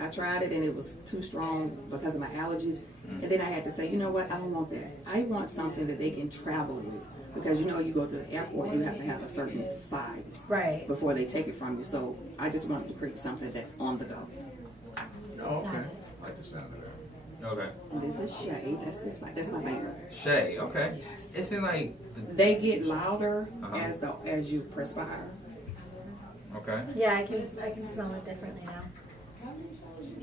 I tried it and it was too strong because of my allergies. And then I had to say, you know what, I don't want that. I want something that they can travel with. Because you know, you go to the airport, you have to have a certain size Right. before they take it from you. So I just wanted to create something that's on the go. Oh, okay. I like the sound of that. Okay. And this is Shay. That's my favorite. Shay. Okay. Yes. It seems like. They get louder Uh-huh. as you perspire. Okay. Yeah, I can smell it differently now.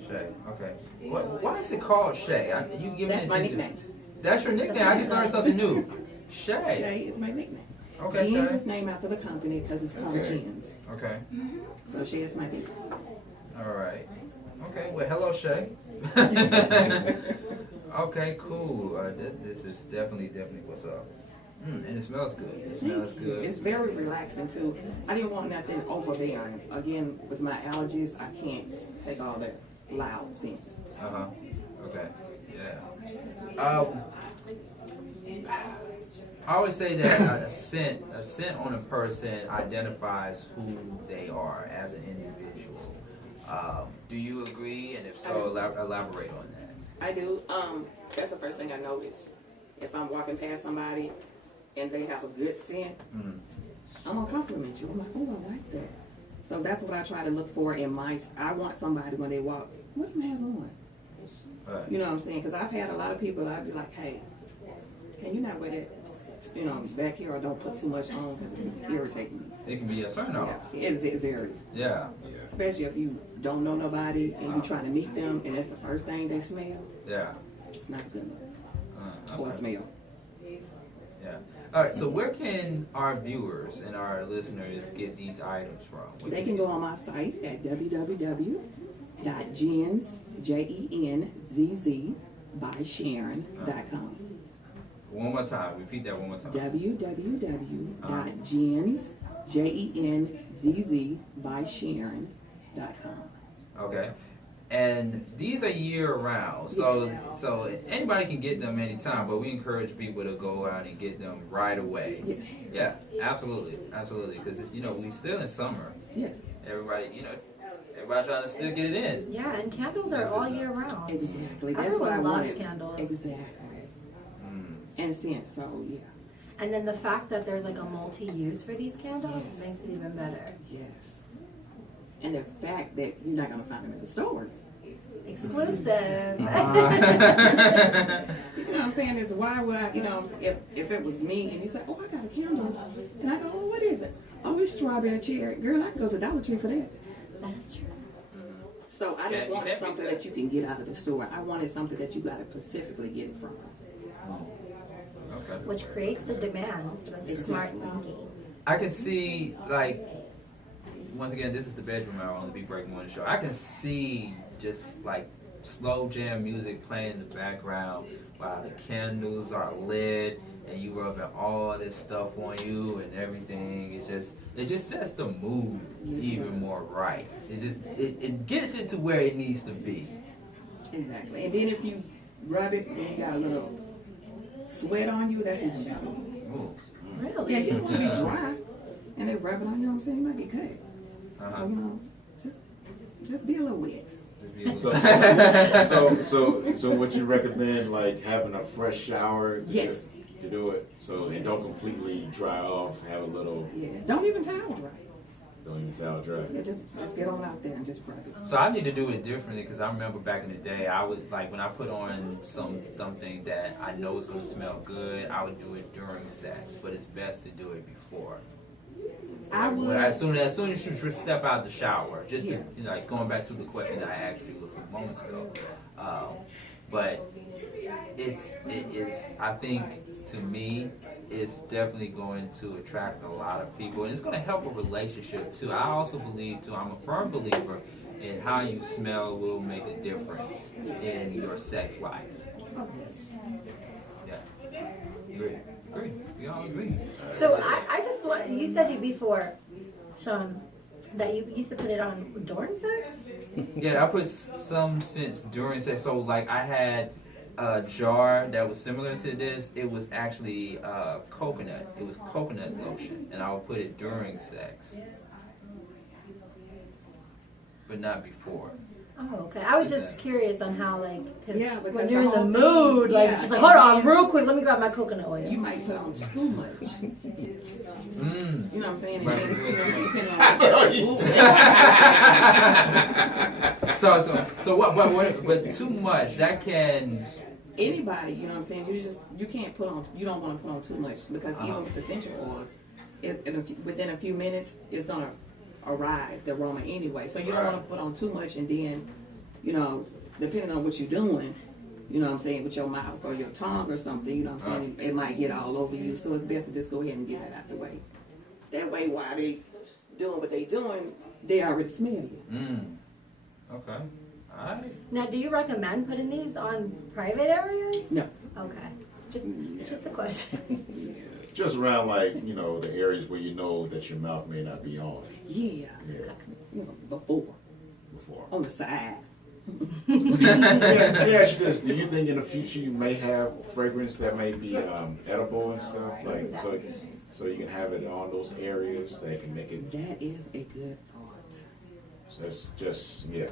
Shay. Okay. Why is it called Shay? You give That's me my nickname. That's your nickname. I just learned something new. Shay. Shay is my nickname. Okay. Jeans Shay. is named after the company because it's called Okay. Jeans. Okay. So Shay is my baby. All right. Okay. Well, hello, Shay. Okay. Cool. This is definitely what's up. And it smells good. It smells good. It's very relaxing too. I didn't want nothing overbearing. Again, with my allergies, I can't take all that loud scents. Okay. Yeah. I always say that a scent on a person identifies who they are as an individual. Do you agree? And if so, elaborate on that. I do. That's the first thing I notice. If I'm walking past somebody and they have a good scent, I'm gonna compliment you. I'm like, oh, I like that. So that's what I try to look for in I want somebody when they walk, what do you have on? Right. You know what I'm saying? Because I've had a lot of people, I'd be like, hey, can you not wear that, back here, or don't put too much on because it's irritating me. It can be a turn off. Yeah, it varies. Yeah. Especially if you don't know nobody and you're trying to meet them and that's the first thing they smell, Yeah. it's not a good look. Or Okay. smell. Yeah. All right. So where can our viewers and our listeners get these items from? They can go on my site at www.jenzbysharon.com. One more time. Repeat that one more time. www.jenzbysharon.com. Okay. And these are year round, so anybody can get them anytime. But we encourage people to go out and get them right away. Yes. Yeah, absolutely, because we still in summer. Yes. Everybody trying to still get it in. Yeah, and candles are all year round. Exactly. That's what I Everyone loves wanted. candles. Exactly. And scent, so yeah. And then the fact that there's like a multi-use for these candles makes it even better. Yes. And the fact that you're not going to find them in the stores. Exclusive. You know what I'm saying? Is why would I, if it was me and you say, oh, I got a candle. And I go, oh, what is it? Oh, it's strawberry cherry. Girl, I can go to Dollar Tree for that. That is true. So I didn't want something that you can get out of the store. I wanted something that you got to specifically get it from. Okay. Which creates the demand. So that's smart thinking. I can see, once again, this is the bedroom hour on the Big Break Morning Show. I can see just slow jam music playing in the background while the candles are lit and you rubbing all this stuff on you and everything. It just sets the mood even more right. It gets it to where it needs to be. Exactly. And then if you rub it and you got a little sweat on you, that's even better. Ooh. Really? Yeah, you don't want to be dry and they rub it on you, what I'm saying? You might get cut. Uh-huh. So, just be a little wet. So would you recommend having a fresh shower Yes. to do it? So and don't completely dry off, have a little, Yeah. Don't even towel dry. don't even towel dry. Yeah, just get on out there and just rub it. So I need to do it differently because I remember back in the day, I would when I put on something that I know is going to smell good, I would do it during sex, but it's best to do it before. I would. As soon as you step out the shower, just to going back to the question that I asked you a few moments ago. But it is. I think to me, it's definitely going to attract a lot of people, and it's going to help a relationship too. I also believe too. I'm a firm believer in how you smell will make a difference in your sex life. Yeah. Agree. We all agree. So I just want, you said it before, Sean, that you used to put it on during sex? Yeah, I put some scents during sex. So I had a jar that was similar to this. It was actually coconut. It was coconut lotion, and I would put it during sex, but not before. Oh, okay. I was just curious on how, like, because because when you're in the whole mood, thing- like, yeah, it's just like, and hold on, then real quick, let me grab my coconut oil. You might put on too much. Mm. You know what I'm saying? And Right. then, depending on So what, but too much, that can, anybody, you know what I'm saying? You can't put on, you don't want to put on too much because even with essential oils, within a few minutes, it's going to arise, the aroma anyway. So you don't want to put on too much and then, you know, depending on what you're doing, you know what I'm saying, with your mouth or your tongue or something, you know what I'm saying, it might get all over you. So it's best to just go ahead and get it out the way. That way, while they doing what they doing, they already smell you. Okay. Alright. Now, do you recommend putting these on private areas? No. Okay. Just a question. Just around like, you know, the areas where you know that your mouth may not be on. Yeah. Yeah. You know, before. On the side. Let me ask you this: do you think in the future you may have fragrance that may be edible and stuff, like so you can have it on those areas that can make it? That is a good thought. So it's just a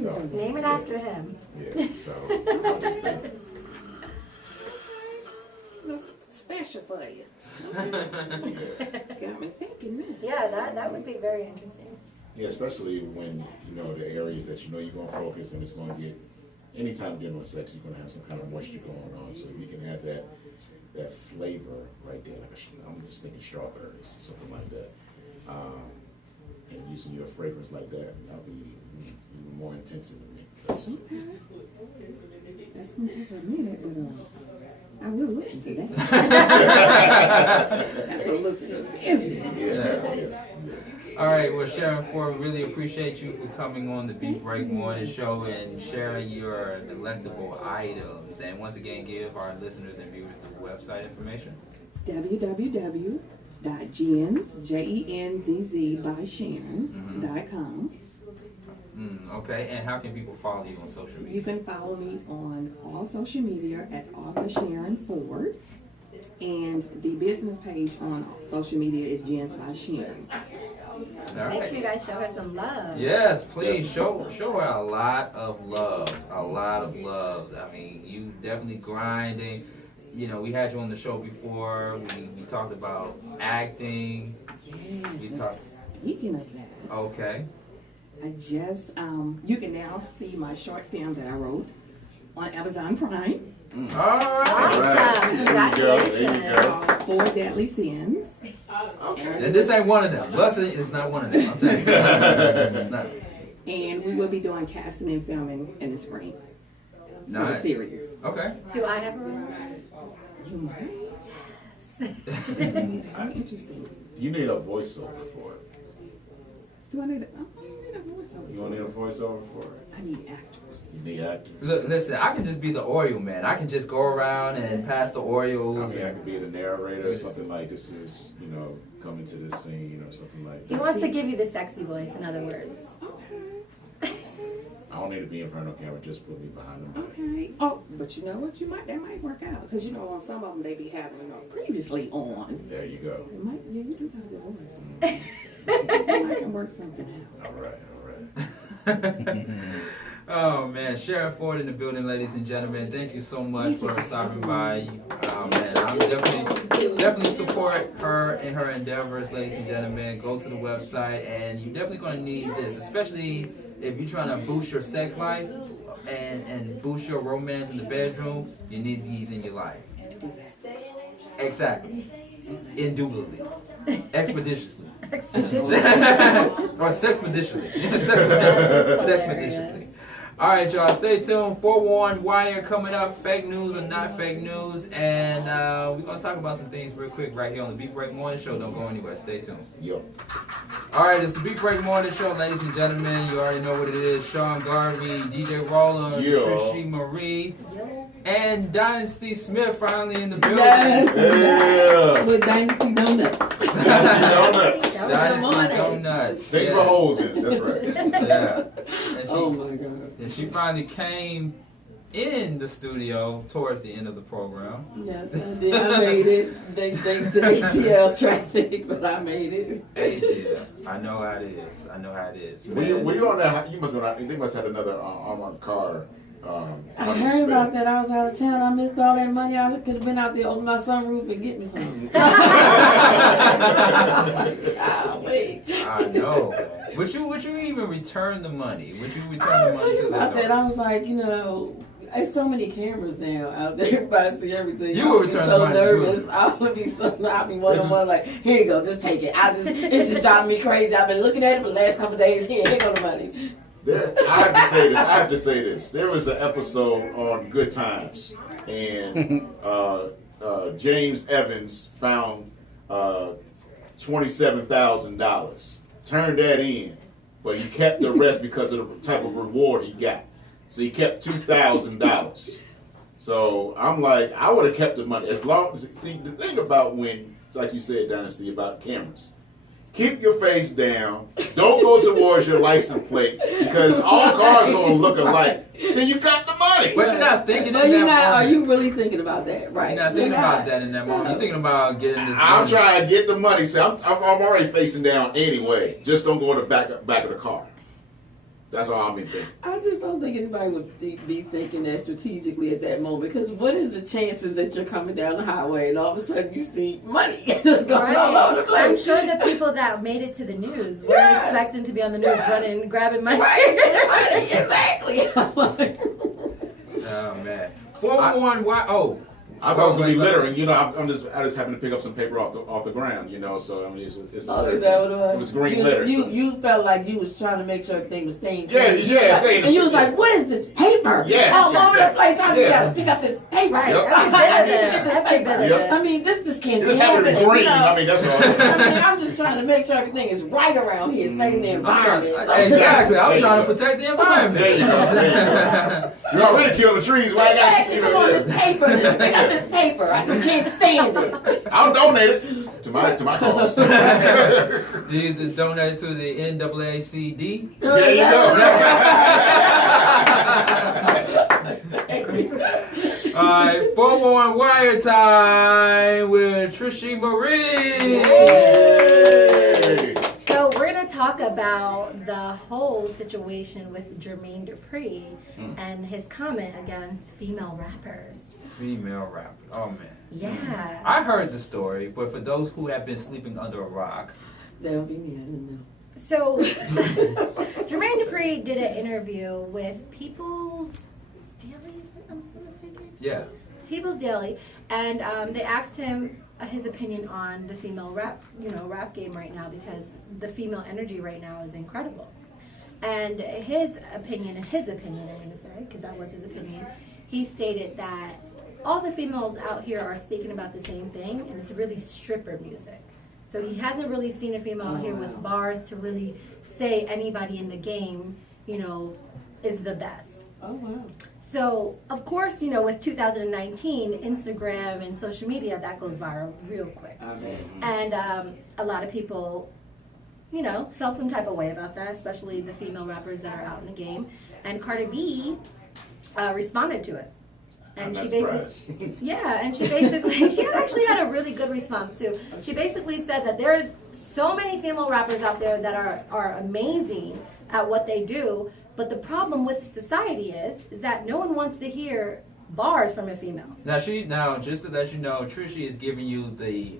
thought. Name it after him. Yeah. So I'm just thinking. That's special for you. Got me thinking that. Yeah, that would be very interesting. Yeah, especially when you know the areas that you know you're gonna focus and it's gonna get. Anytime dealing with sex, you're gonna have some kind of moisture going on, so you can have that flavor right there. Like I'm just thinking strawberries or something like that. And using your fragrance like that'll be even more intensive to me. That's gonna take a minute, but I will look into that. That's a look into business. Yeah. All right, well, Sharon Ford, we really appreciate you for coming on the Beat Break Morning Show and sharing your delectable items. And once again, give our listeners and viewers the website information. www.jenzz.com. Okay, and how can people follow you on social media? You can follow me on all social media at author Sharon Ford. And the business page on social media is Jens by Sharon. Make sure you guys show her some love. Yes, please show her a lot of love. A lot of love. I mean, you definitely grinding. You know, we had you on the show before. We talked about acting. Yes. Speaking of that. Okay. I just you can now see my short film that I wrote on Amazon Prime. All right. Awesome. Congratulations. Four Deadly Sins. Okay. And this ain't one of them. Lust is not one of them. I'm telling you. It's not. And we will be doing casting and filming in the spring. Nice. For the series. Okay. Do I have a role? You might. I'm interested. You need a voiceover for it. Do I need a voiceover? You want to need a voiceover for it? I need actors. You need actors. Look, listen, I can just be the Oreo man. I can just go around and pass the Oreos. I mean, I could be the narrator or something like this is, you know, coming to this scene or something like that. He wants to give you the sexy voice, in other words. I don't need to be in front of the camera, just put me behind the mic. Okay. Oh, but you know what? That might work out because you know on some of them they be having previously on. There you go. It might. Yeah, you do have a good voice. I can work something out. All right. Oh man, Sharon Ford in the building, ladies and gentlemen. Thank you so much for stopping by. Man, I'm definitely support her in her endeavors, ladies and gentlemen. Go to the website, and you're definitely going to need this, especially if you're trying to boost your sex life and boost your romance in the bedroom. You need these in your life. Exactly. Indubitably. Expeditiously. Or sexpeditiously. Sexpeditiously. All right, y'all. Stay tuned. 411 Wire coming up. Fake news or not fake news. And we're going to talk about some things real quick right here on the Beat Break Morning Show. Don't go anywhere. Stay tuned. Yo. All right, it's the Beat Break Morning Show, ladies and gentlemen. You already know what it is. Sean Garvey, DJ Roller, Trishy Marie, and Dynasty Smith finally in the building. Yes. Yeah. With Dynasty Donuts. Dynasty Donuts. Thanks for holes in it. That's right. Yeah. And she, Oh my God. and she finally came in the studio towards the end of the program. Yes, I did. I made it. Thanks to ATL traffic, but I made it. ATL. I know how it is. I know how it is. Were you on that? You must have been. They must have had another armored car. I heard about that. I was out of town. I missed all that money. I could have been out there, open my sunroof and get me something. I know. Would you even return the money? Would you return the money to about the that. I was like, there's so many cameras now out there. Everybody see everything. You would return the money. So nervous. I would be I'll be one like, here you go, just take it. It's just driving me crazy. I've been looking at it for the last couple of days. Here go the money. I have to say this. There was an episode on Good Times, and James Evans found $27,000. Turned that in, but he kept the rest because of the type of reward he got. So he kept $2,000. So I'm like, I would have kept the money as long as. See, the thing about when, like you said, Dynasty, about cameras. Keep your face down. Don't go towards your license plate because all cars gonna look alike. Then you got the money. But you're not thinking Are you really thinking about that? Right. You're not thinking about that in that moment. You're thinking about getting this money. I'm trying to get the money. So I'm already facing down anyway. Just don't go in the back of the car. That's all I'm thinking. I just don't think anybody would be thinking that strategically at that moment, because what is the chances that you're coming down the highway and all of a sudden you see money just going all over the place? I'm sure the people that made it to the news weren't expecting to be on the news running, grabbing money. Right, exactly. Oh man. 411 I thought it was gonna be littering. I just happened to pick up some paper off the ground. So I mean, it's is that what it was? It was green litter. You felt like you was trying to make sure everything was stained. Yeah. And you was like, what is this paper? Yeah. All over the place. I just gotta pick up this paper. Right. Yep. I need to get this Every paper. bit of it. I mean, this can't It be just happened to be happening. green. I mean, that's all. I'm just trying to make sure everything is right around here, saving the environment. Exactly. I'm trying to protect the environment. There you go. You already killed the trees. Why I got Come on, this paper. Pick up this paper. I just can't stand it. I'll donate it to my cause. You just donate it to the NAACD. There you go. All right, 411 Wire Time with Trishy Marie. Yay. So we're going to talk about the whole situation with Jermaine Dupri and his comment against female rappers. Female rapper. Oh man. Yeah. I heard the story, but for those who have been sleeping under a rock. That would be me. I didn't know. So Jermaine Dupri did an interview with People's Daily, I'm mistaken? Yeah. People's Daily, and they asked him his opinion on the female rap game right now, because the female energy right now is incredible. And his opinion, I'm going to say, because that was his opinion, he stated that all the females out here are speaking about the same thing, and it's really stripper music. So he hasn't really seen a female out here with bars to really say anybody in the game, is the best. Oh, wow. So, of course, with 2019, Instagram and social media, that goes viral real quick. Okay. And a lot of people, felt some type of way about that, especially the female rappers that are out in the game. And Cardi B responded to it. And she basically, she actually had a really good response too. She basically said that there's so many female rappers out there that are amazing at what they do, but the problem with society is that no one wants to hear bars from a female. Now just to let you know, Trishy is giving you the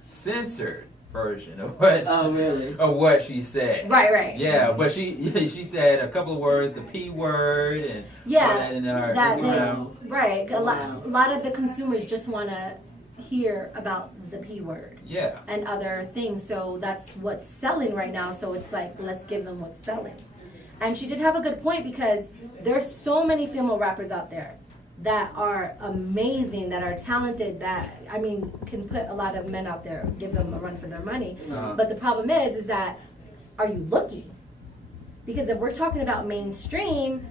censored version of what she said. Right. Yeah, but she said a couple of words, the P word, and in her Instagram. Right. A lot of the consumers just want to hear about the P word. Yeah. And other things. So that's what's selling right now. So it's like, let's give them what's selling. And she did have a good point, because there's so many female rappers out there that are amazing, that are talented, that, can put a lot of men out there, give them a run for their money. But the problem is that, are you looking? Because if we're talking about mainstream,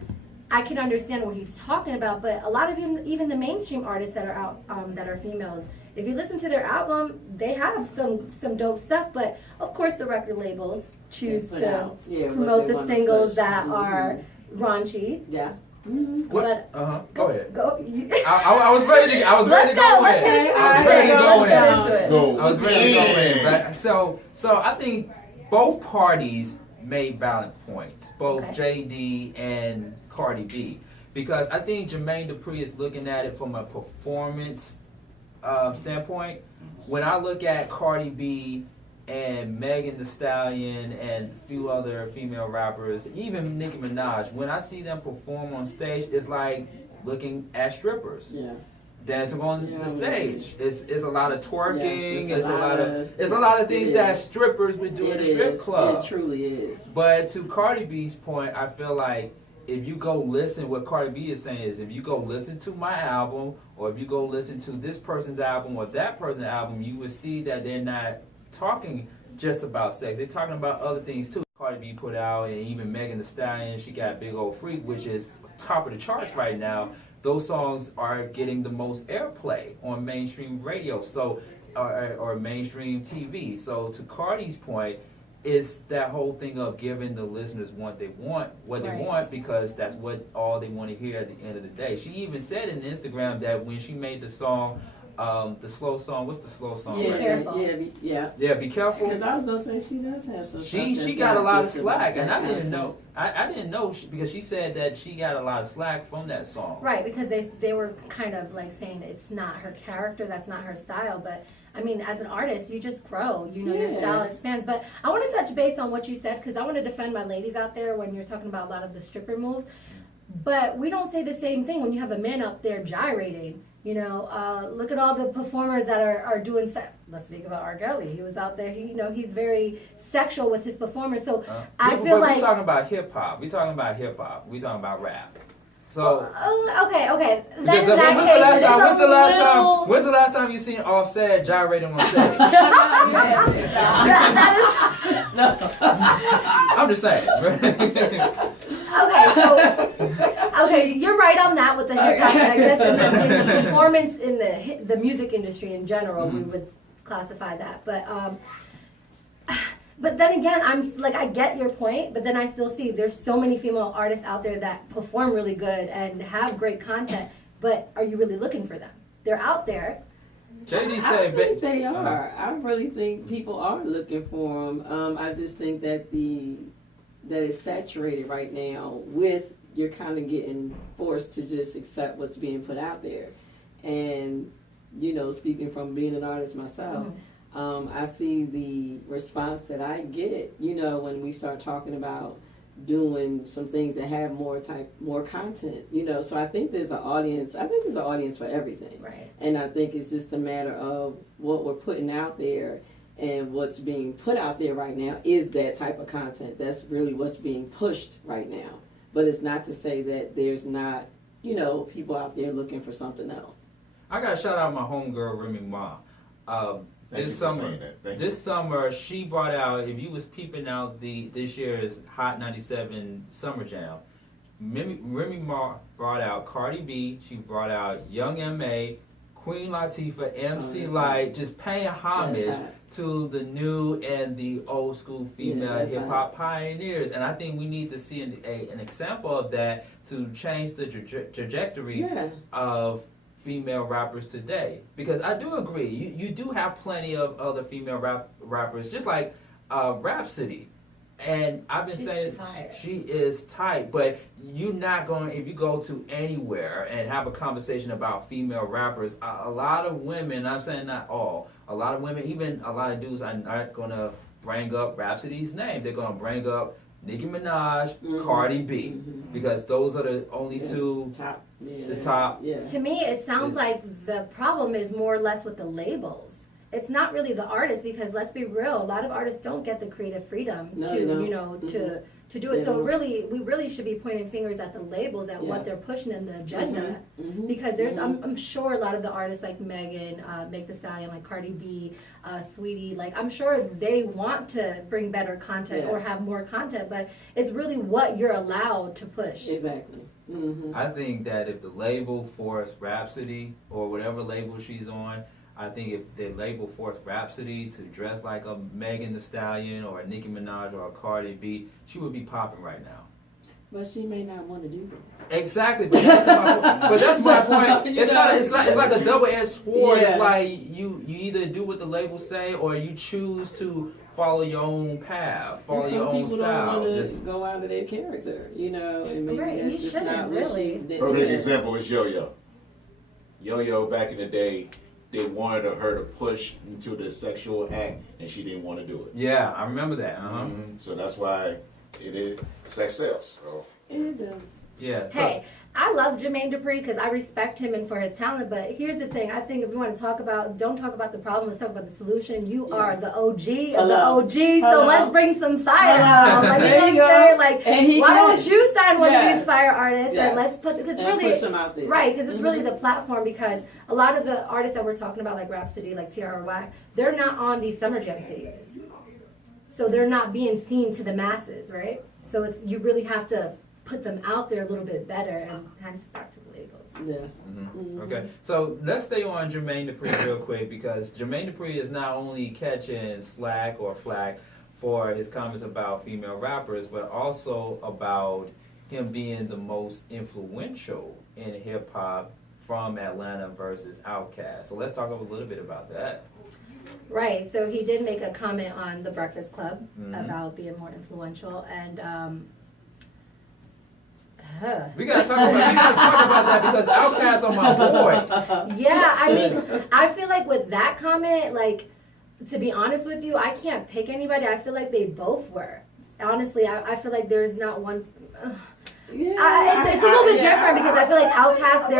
I can understand what he's talking about, but a lot of even the mainstream artists that are out, that are females, if you listen to their album, they have some dope stuff, but of course the record labels choose to promote the singles that are raunchy. Yeah. What? Go ahead. Go. You, I was ready to. I was ready to go in. I was ready to go in. Go. I was ready to go in. But so I think both parties made valid points, both JD and Cardi B, because I think Jermaine Dupri is looking at it from a performance standpoint. When I look at Cardi B and Megan Thee Stallion and a few other female rappers, even Nicki Minaj, when I see them perform on stage, it's like looking at strippers. Yeah. Dancing on the stage. It's a lot of twerking. Yes, it's a lot of things that strippers would do in a strip club. It truly is. But to Cardi B's point, I feel like if you go listen, what Cardi B is saying is, if you go listen to my album, or if you go listen to this person's album or that person's album, you will see that they're not talking just about sex. They're talking about other things too. Cardi B put out, and even Megan Thee Stallion, she got Big Old Freak, which is top of the charts right now. Those songs are getting the most airplay on mainstream radio, so or mainstream TV. So to Cardi's point, it's that whole thing of giving the listeners what they want, because that's what all they want to hear at the end of the day. She even said in Instagram that when she made the song, the slow song, what's the slow song? Yeah, right? careful. Yeah, be careful. Because I was gonna say she does have some. She got a lot of slack, and I didn't know. I didn't know because she said that she got a lot of slack from that song. right, because they were kind of like saying it's not her character, that's not her style. But I mean, as an artist, you just grow. You know, your style expands. But I want to touch base on what you said, because I want to defend my ladies out there when you're talking about a lot of the stripper moves. But we don't say the same thing when you have a man up there gyrating. You know, look at all the performers that are doing. Let's speak about R. Kelly. He was out there. He's very sexual with his performers. So I feel like we're talking about hip hop. We're talking about hip hop. We're talking about rap. So okay. When's the last time you seen Offset gyrating on stage? I'm just saying. Okay, you're right on that with the hip hop. I guess in the performance in the music industry in general, we would classify that. But then again, I'm like, I get your point, but then I still see there's so many female artists out there that perform really good and have great content. But are you really looking for them? They're out there. JD I said, think they are. I really think people are looking for them. I just think that that is saturated right now with, you're kind of getting forced to just accept what's being put out there. And, you know, speaking from being an artist myself, I see the response that I get, you know, when we start talking about doing some things that have more content, you know. So I think there's an audience. I think there's an audience for everything. Right. And I think it's just a matter of what we're putting out there, and what's being put out there right now is that type of content. That's really what's being pushed right now. But it's not to say that there's not, you know, people out there looking for something else. I got to shout out my homegirl, Remy Ma. This summer, she brought out, if you was peeping out this year's Hot 97 Summer Jam, Remy Ma brought out Cardi B, she brought out Young M.A., Queen Latifah, MC Lyte, just paying homage to the new and the old school female hip hop pioneers. And I think we need to see an example of that to change the trajectory of female rappers today. Because I do agree, you do have plenty of other female rappers, just like Rhapsody. And I've been saying she is tight, but you're not going, if you go to anywhere and have a conversation about female rappers, a lot of women, I'm saying not all, a lot of women, even a lot of dudes are not going to bring up Rhapsody's name. They're going to bring up Nicki Minaj, Cardi B, because those are the only two top. To me, it sounds like the problem is more or less with the labels. It's not really the artist, because let's be real, a lot of artists don't get the creative freedom to do it. So really, we really should be pointing fingers at the labels, at what they're pushing in the agenda, because there's I'm sure a lot of the artists like Megan, Meg Thee Stallion, like Cardi B, Sweetie, like I'm sure they want to bring better content or have more content, but it's really what you're allowed to push. Exactly. I think that if the label forced Rhapsody or whatever label she's on, I think if they label forced Rhapsody to dress like a Megan Thee Stallion or a Nicki Minaj or a Cardi B, she would be popping right now. But she may not want to do that. Exactly, but that's my point. It's like a double-edged sword. Yeah. It's like you either do what the labels say, or you choose to follow your own path, follow your own Some style. people don't want to go out of their character, you know, and maybe Right, that's you just shouldn't, not what really. she did. Perfect example is Yo-Yo. Yo-Yo back in the day, they wanted her to push into the sexual act, and she didn't want to do it. Yeah, I remember that. So that's why it is sex sells. So. It does. Yeah. So, Hey, I love Jermaine Dupri because I respect him and for his talent. But here's the thing: I think if you want to talk about, don't talk about the problem. Let's talk about the solution. You are the OG of the OG, so let's bring some fire out. Like, you know what I'm saying? Like, why don't you sign one of these fire artists and let's put because really push them out there. Right, because it's really the platform. Because a lot of the artists that we're talking about, like Rhapsody, like Tiara Wack, they're not on these Summer Jam stages, so they're not being seen to the masses, right? So it's you really have to put them out there a little bit better, and hence back to the labels. Yeah. Okay, so let's stay on Jermaine Dupri real quick, because Jermaine Dupri is not only catching slack or flack for his comments about female rappers, but also about him being the most influential in hip hop from Atlanta versus Outkast. So let's talk a little bit about that. Right. So he did make a comment on the Breakfast Club about being more influential, and We gotta talk about that because Outkast are my boys. yeah, I mean, I feel like with that comment, like, to be honest with you, I can't pick anybody. I feel like they both were. Honestly, I feel like there's not one. It's a little bit different because I feel like Outkast,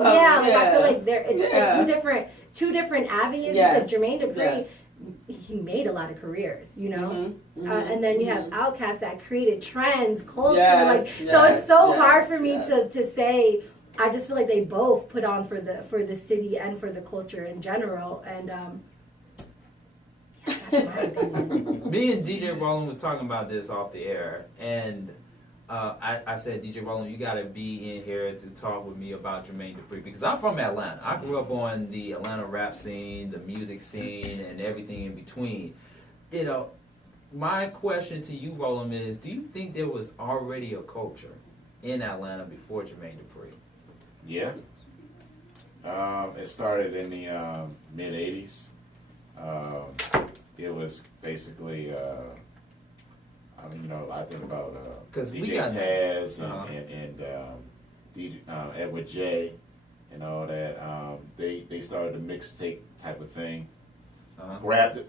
I feel like it's two different avenues because Jermaine Dupri. He made a lot of careers, you know, and then you have Outkast that created trends, culture, so it's so hard for me to say. I just feel like they both put on for the city and for the culture in general, and that's my opinion. Me and DJ Roland was talking about this off the air, and I said, DJ Roland, you got to be in here to talk with me about Jermaine Dupri, because I'm from Atlanta. I grew up on the Atlanta rap scene, the music scene, and everything in between. You know, my question to you, Roland, is do you think there was already a culture in Atlanta before Jermaine Dupri? Yeah. It started in the mid-'80s. It was basically... I think about DJ Taz and DJ, Edward J and all that. They started a mixtape type of thing.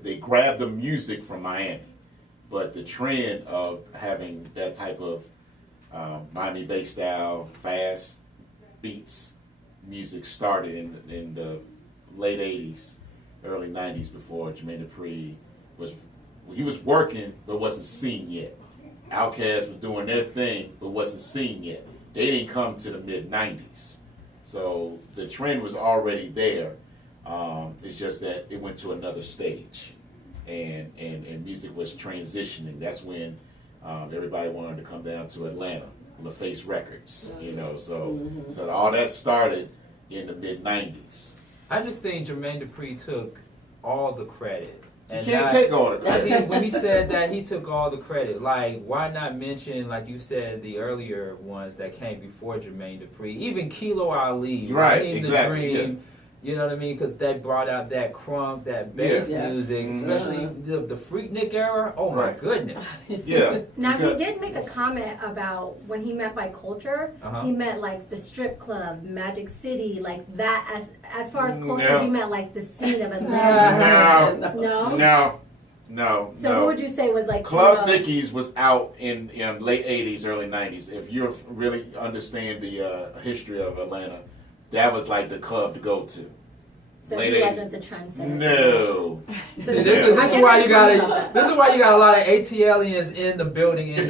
They grabbed the music from Miami, but the trend of having that type of Miami-based style, fast beats music started in the late '80s, early '90s before Jermaine Dupri was. He was working, but wasn't seen yet. Outkast was doing their thing, but wasn't seen yet. They didn't come to the mid-'90s. So the trend was already there. It's just that it went to another stage. And music was transitioning. That's when everybody wanted to come down to Atlanta, LaFace Records, you know. So all that started in the mid-'90s. I just think Jermaine Dupri took all the credit. And you can't take all the credit. I mean, when he said that, he took all the credit. Like, why not mention, like you said, the earlier ones that came before Jermaine Dupri? Even Kilo Ali, right? Raheem Exactly. the Dream. You know what I mean? Because that brought out that crunk, that bass music, especially the Freaknik era. Oh my goodness! Yeah. Now he did make a comment about when he meant by culture, he meant like the strip club, Magic City, like that. As far as culture, he meant like the scene of Atlanta. No. So who would you say was like Club Nicky's was out in late '80s, early '90s. If you really understand the history of Atlanta, that was like the club to go to. So late he 80s. wasn't the trendsetter. No. See, this is why you got a lot of ATLians in the building in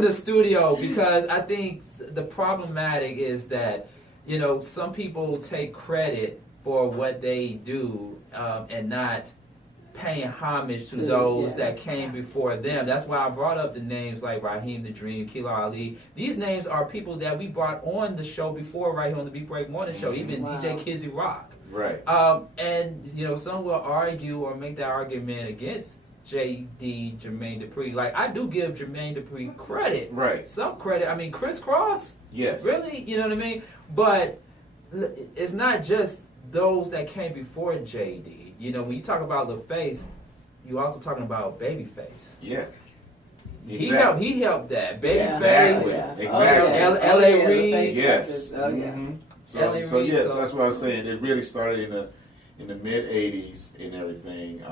the studio, because I think the problematic is that some people take credit for what they do and not paying homage to those that came before them. That's why I brought up the names like Raheem the Dream, Kilo Ali. These names are people that we brought on the show before, right here on the Beat Break Morning Show, even DJ Kizzy Rock. Right. And some will argue or make that argument against JD, Jermaine Dupri. Like, I do give Jermaine Dupri credit. Right. Some credit. I mean, Chris Cross. Yes. Really? You know what I mean? But it's not just those that came before JD. You know, when you talk about LaFace, you're also talking about Babyface. Yeah. He helped that. Babyface. Exactly. L.A. Reid. Yes. Oh, yeah. Mhm. L.A. So Reid, yes, so- that's what I was saying. It really started in the mid '80s and everything.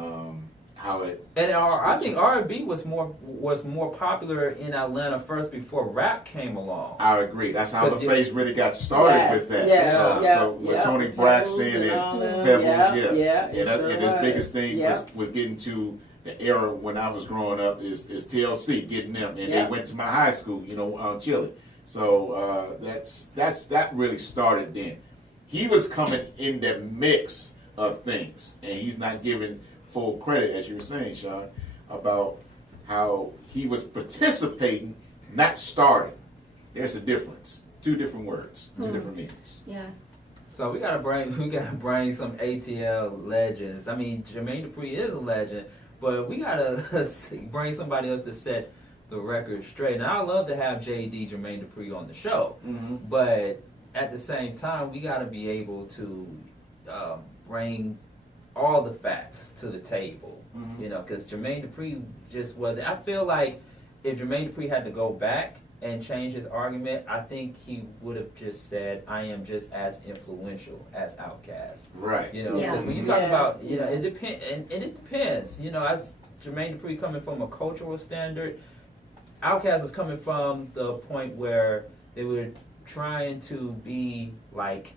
How it And I think R&B was more popular in Atlanta first before rap came along. I agree. That's how Because LaFace really got started Yes, with that. yes, so, yeah, so with yeah. Tony Pebbles Braxton and all and that. Pebbles, Yeah, and, it that, sure and his was. biggest thing Yeah. was getting to the era when I was growing up is TLC, getting them, and Yeah. they went to my high school, Chile. So that really started then. He was coming in the mix of things, and he's not given full credit, as you were saying, Sean, about how he was participating, not starting. There's a difference. Two different words, two different meanings. Yeah. So we gotta bring some ATL legends. I mean, Jermaine Dupri is a legend, but we gotta bring somebody else to set the record straight. Now, I love to have JD, Jermaine Dupri, on the show, Mm-hmm. but at the same time, we gotta be able to bring all the facts to the table. Mhm. You know, because Jermaine Dupri just wasn't. I feel like if Jermaine Dupri had to go back and change his argument, I think he would have just said, "I am just as influential as Outkast." Right. You know, Yeah. because when you talk Yeah. about, you know, it depends, and it depends. You know, as Jermaine Dupri coming from a cultural standard, Outkast was coming from the point where they were trying to be like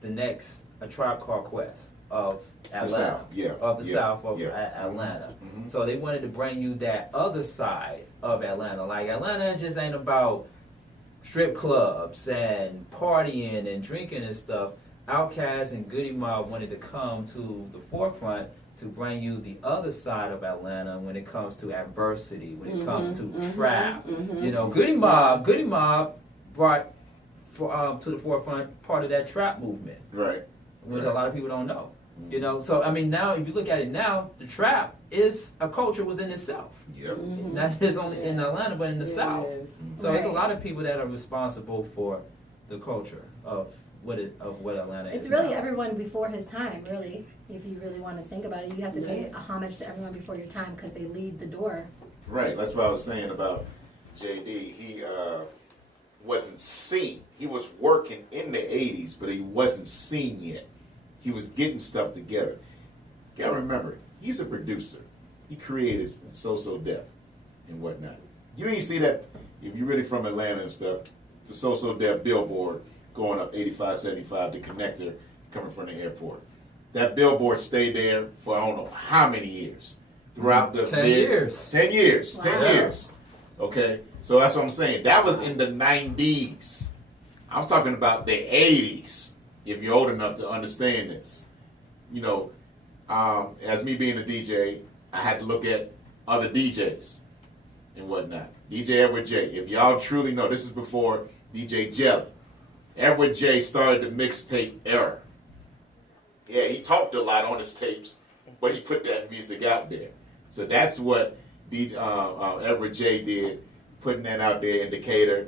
the next A Tribe Called Quest of the Atlanta, South, yeah, of the yeah, South of yeah. Atlanta. Mhm. So they wanted to bring you that other side of Atlanta. Like, Atlanta just ain't about strip clubs and partying and drinking and stuff. Outkast and Goody Mob wanted to come to the forefront to bring you the other side of Atlanta when it comes to adversity, when it comes to trap. You know, Goody Mob brought to the forefront part of that trap movement, Right. which Right. a lot of people don't know. You know, so I mean, now if you look at it now, the trap is a culture within itself, Yep. not just only in Atlanta but in the South. Yes. So it's a Right. lot of people that are responsible for the culture of what Atlanta is. It's really now. everyone before his time, really. If you really want to think about it, you have to pay a homage to everyone before your time because they lead the door. Right. That's what I was saying about JD. He wasn't seen. He was working in the '80s, but he wasn't seen yet. He was getting stuff together. You gotta remember, he's a producer. He created So Def and whatnot. You didn't see that if you're really from Atlanta and stuff. The So Def billboard going up 85, 75, the connector coming from the airport. That billboard stayed there for I don't know how many years. Throughout the 10 years. 10 years. 10 Wow. years. Okay? So that's what I'm saying. That was in the 90s. I'm talking about the 80s, if you're old enough to understand this. You know, as me being a DJ, I had to look at other DJs and whatnot. DJ Edward J. If y'all truly know, this is before DJ Jelly. Edward J started the mixtape era. Yeah, he talked a lot on his tapes, but he put that music out there. So that's what Edward J did, putting that out there in Decatur,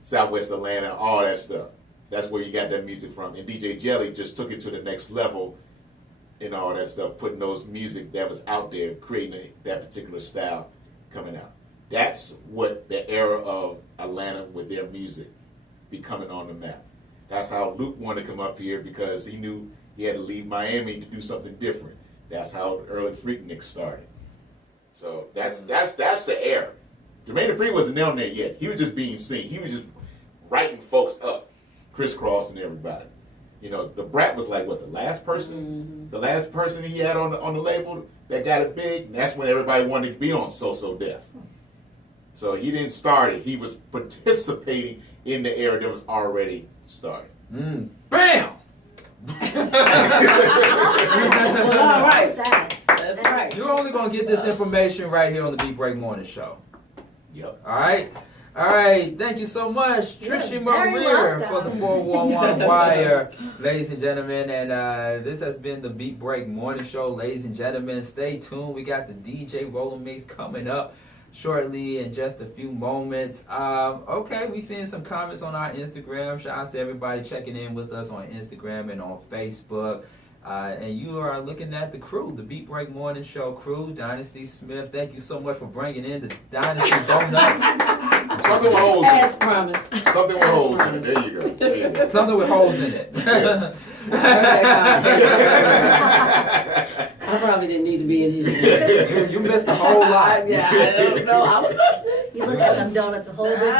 Southwest Atlanta, all that stuff. That's where you got that music from. And DJ Jelly just took it to the next level and all that stuff, putting those music that was out there, creating that particular style coming out. That's what the era of Atlanta with their music becoming on the map. That's how Luke wanted to come up here because he knew he had to leave Miami to do something different. That's how the early Freaknik started. So that's the era. Jermaine Dupri wasn't down there yet. He was just being seen. He was just writing folks up, crisscrossing everybody. You know, the Brat was like what, the last person he had on the label that got it big. And that's when everybody wanted to be on So Def. So he didn't start it. He was participating in the era that was already started. Bam! Well, all right. Sad. That's right. You're only gonna get this information right here on the Beat Break Morning Show. Yep. All right. All right, thank you so much, Trisha very Maria, for welcome. the 411 Wire, ladies and gentlemen. And this has been the Beat Break Morning Show, ladies and gentlemen. Stay tuned. We got the DJ Roller Mix coming up shortly in just a few moments. Okay, we seeing some comments on our Instagram. Shout out to everybody checking in with us on Instagram and on Facebook. And you are looking at the crew, the Beat Break Morning Show crew, Dynasty Smith. Thank you so much for bringing in the Dynasty Donuts. Something with holes in As it. promised. Something with holes in it. There you go. There you go. Something with holes in it. I probably didn't need to be in here. you missed a whole lot. Yeah, I don't know. I was listening. You look at them donuts a whole different.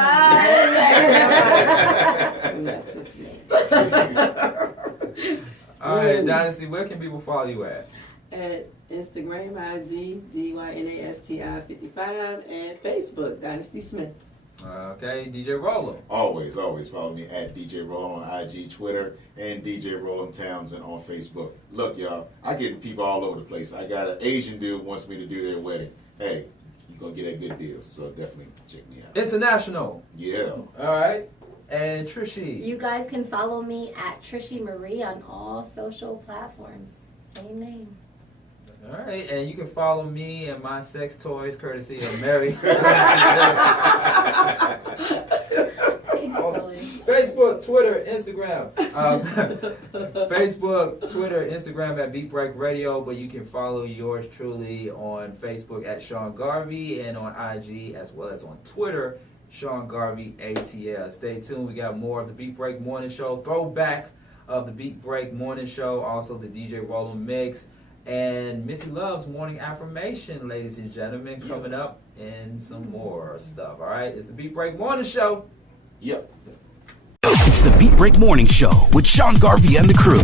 All right, Dynasty, where can people follow you at? At Instagram, IG, DYNASTI55, and Facebook, Dynasty Smith. Okay, DJ Roller. Always follow me at DJ Roll on IG, Twitter, and DJ Rollin Townsend on Facebook. Look, y'all, I get people all over the place. I got an Asian dude who wants me to do their wedding. Hey, you're going to get a good deal, so definitely check me out. International. Yeah. All right. And Trishy. You guys can follow me at Trishy Marie on all social platforms. Same name. All right, and you can follow me and my sex toys courtesy of Mary. Facebook, Twitter, Instagram. Facebook, Twitter, Instagram at Beat Break Radio, but you can follow yours truly on Facebook at Sean Garvey and on IG as well as on Twitter, Sean Garvey ATL. Stay tuned. We got more of the Beat Break Morning Show, throwback of the Beat Break Morning Show, also the DJ Roller Mix, and Missy Love's Morning Affirmation, ladies and gentlemen, coming up, and some more stuff. All right, it's the Beat Break Morning Show. Yep. It's the Beat Break Morning Show with Sean Garvey and the crew.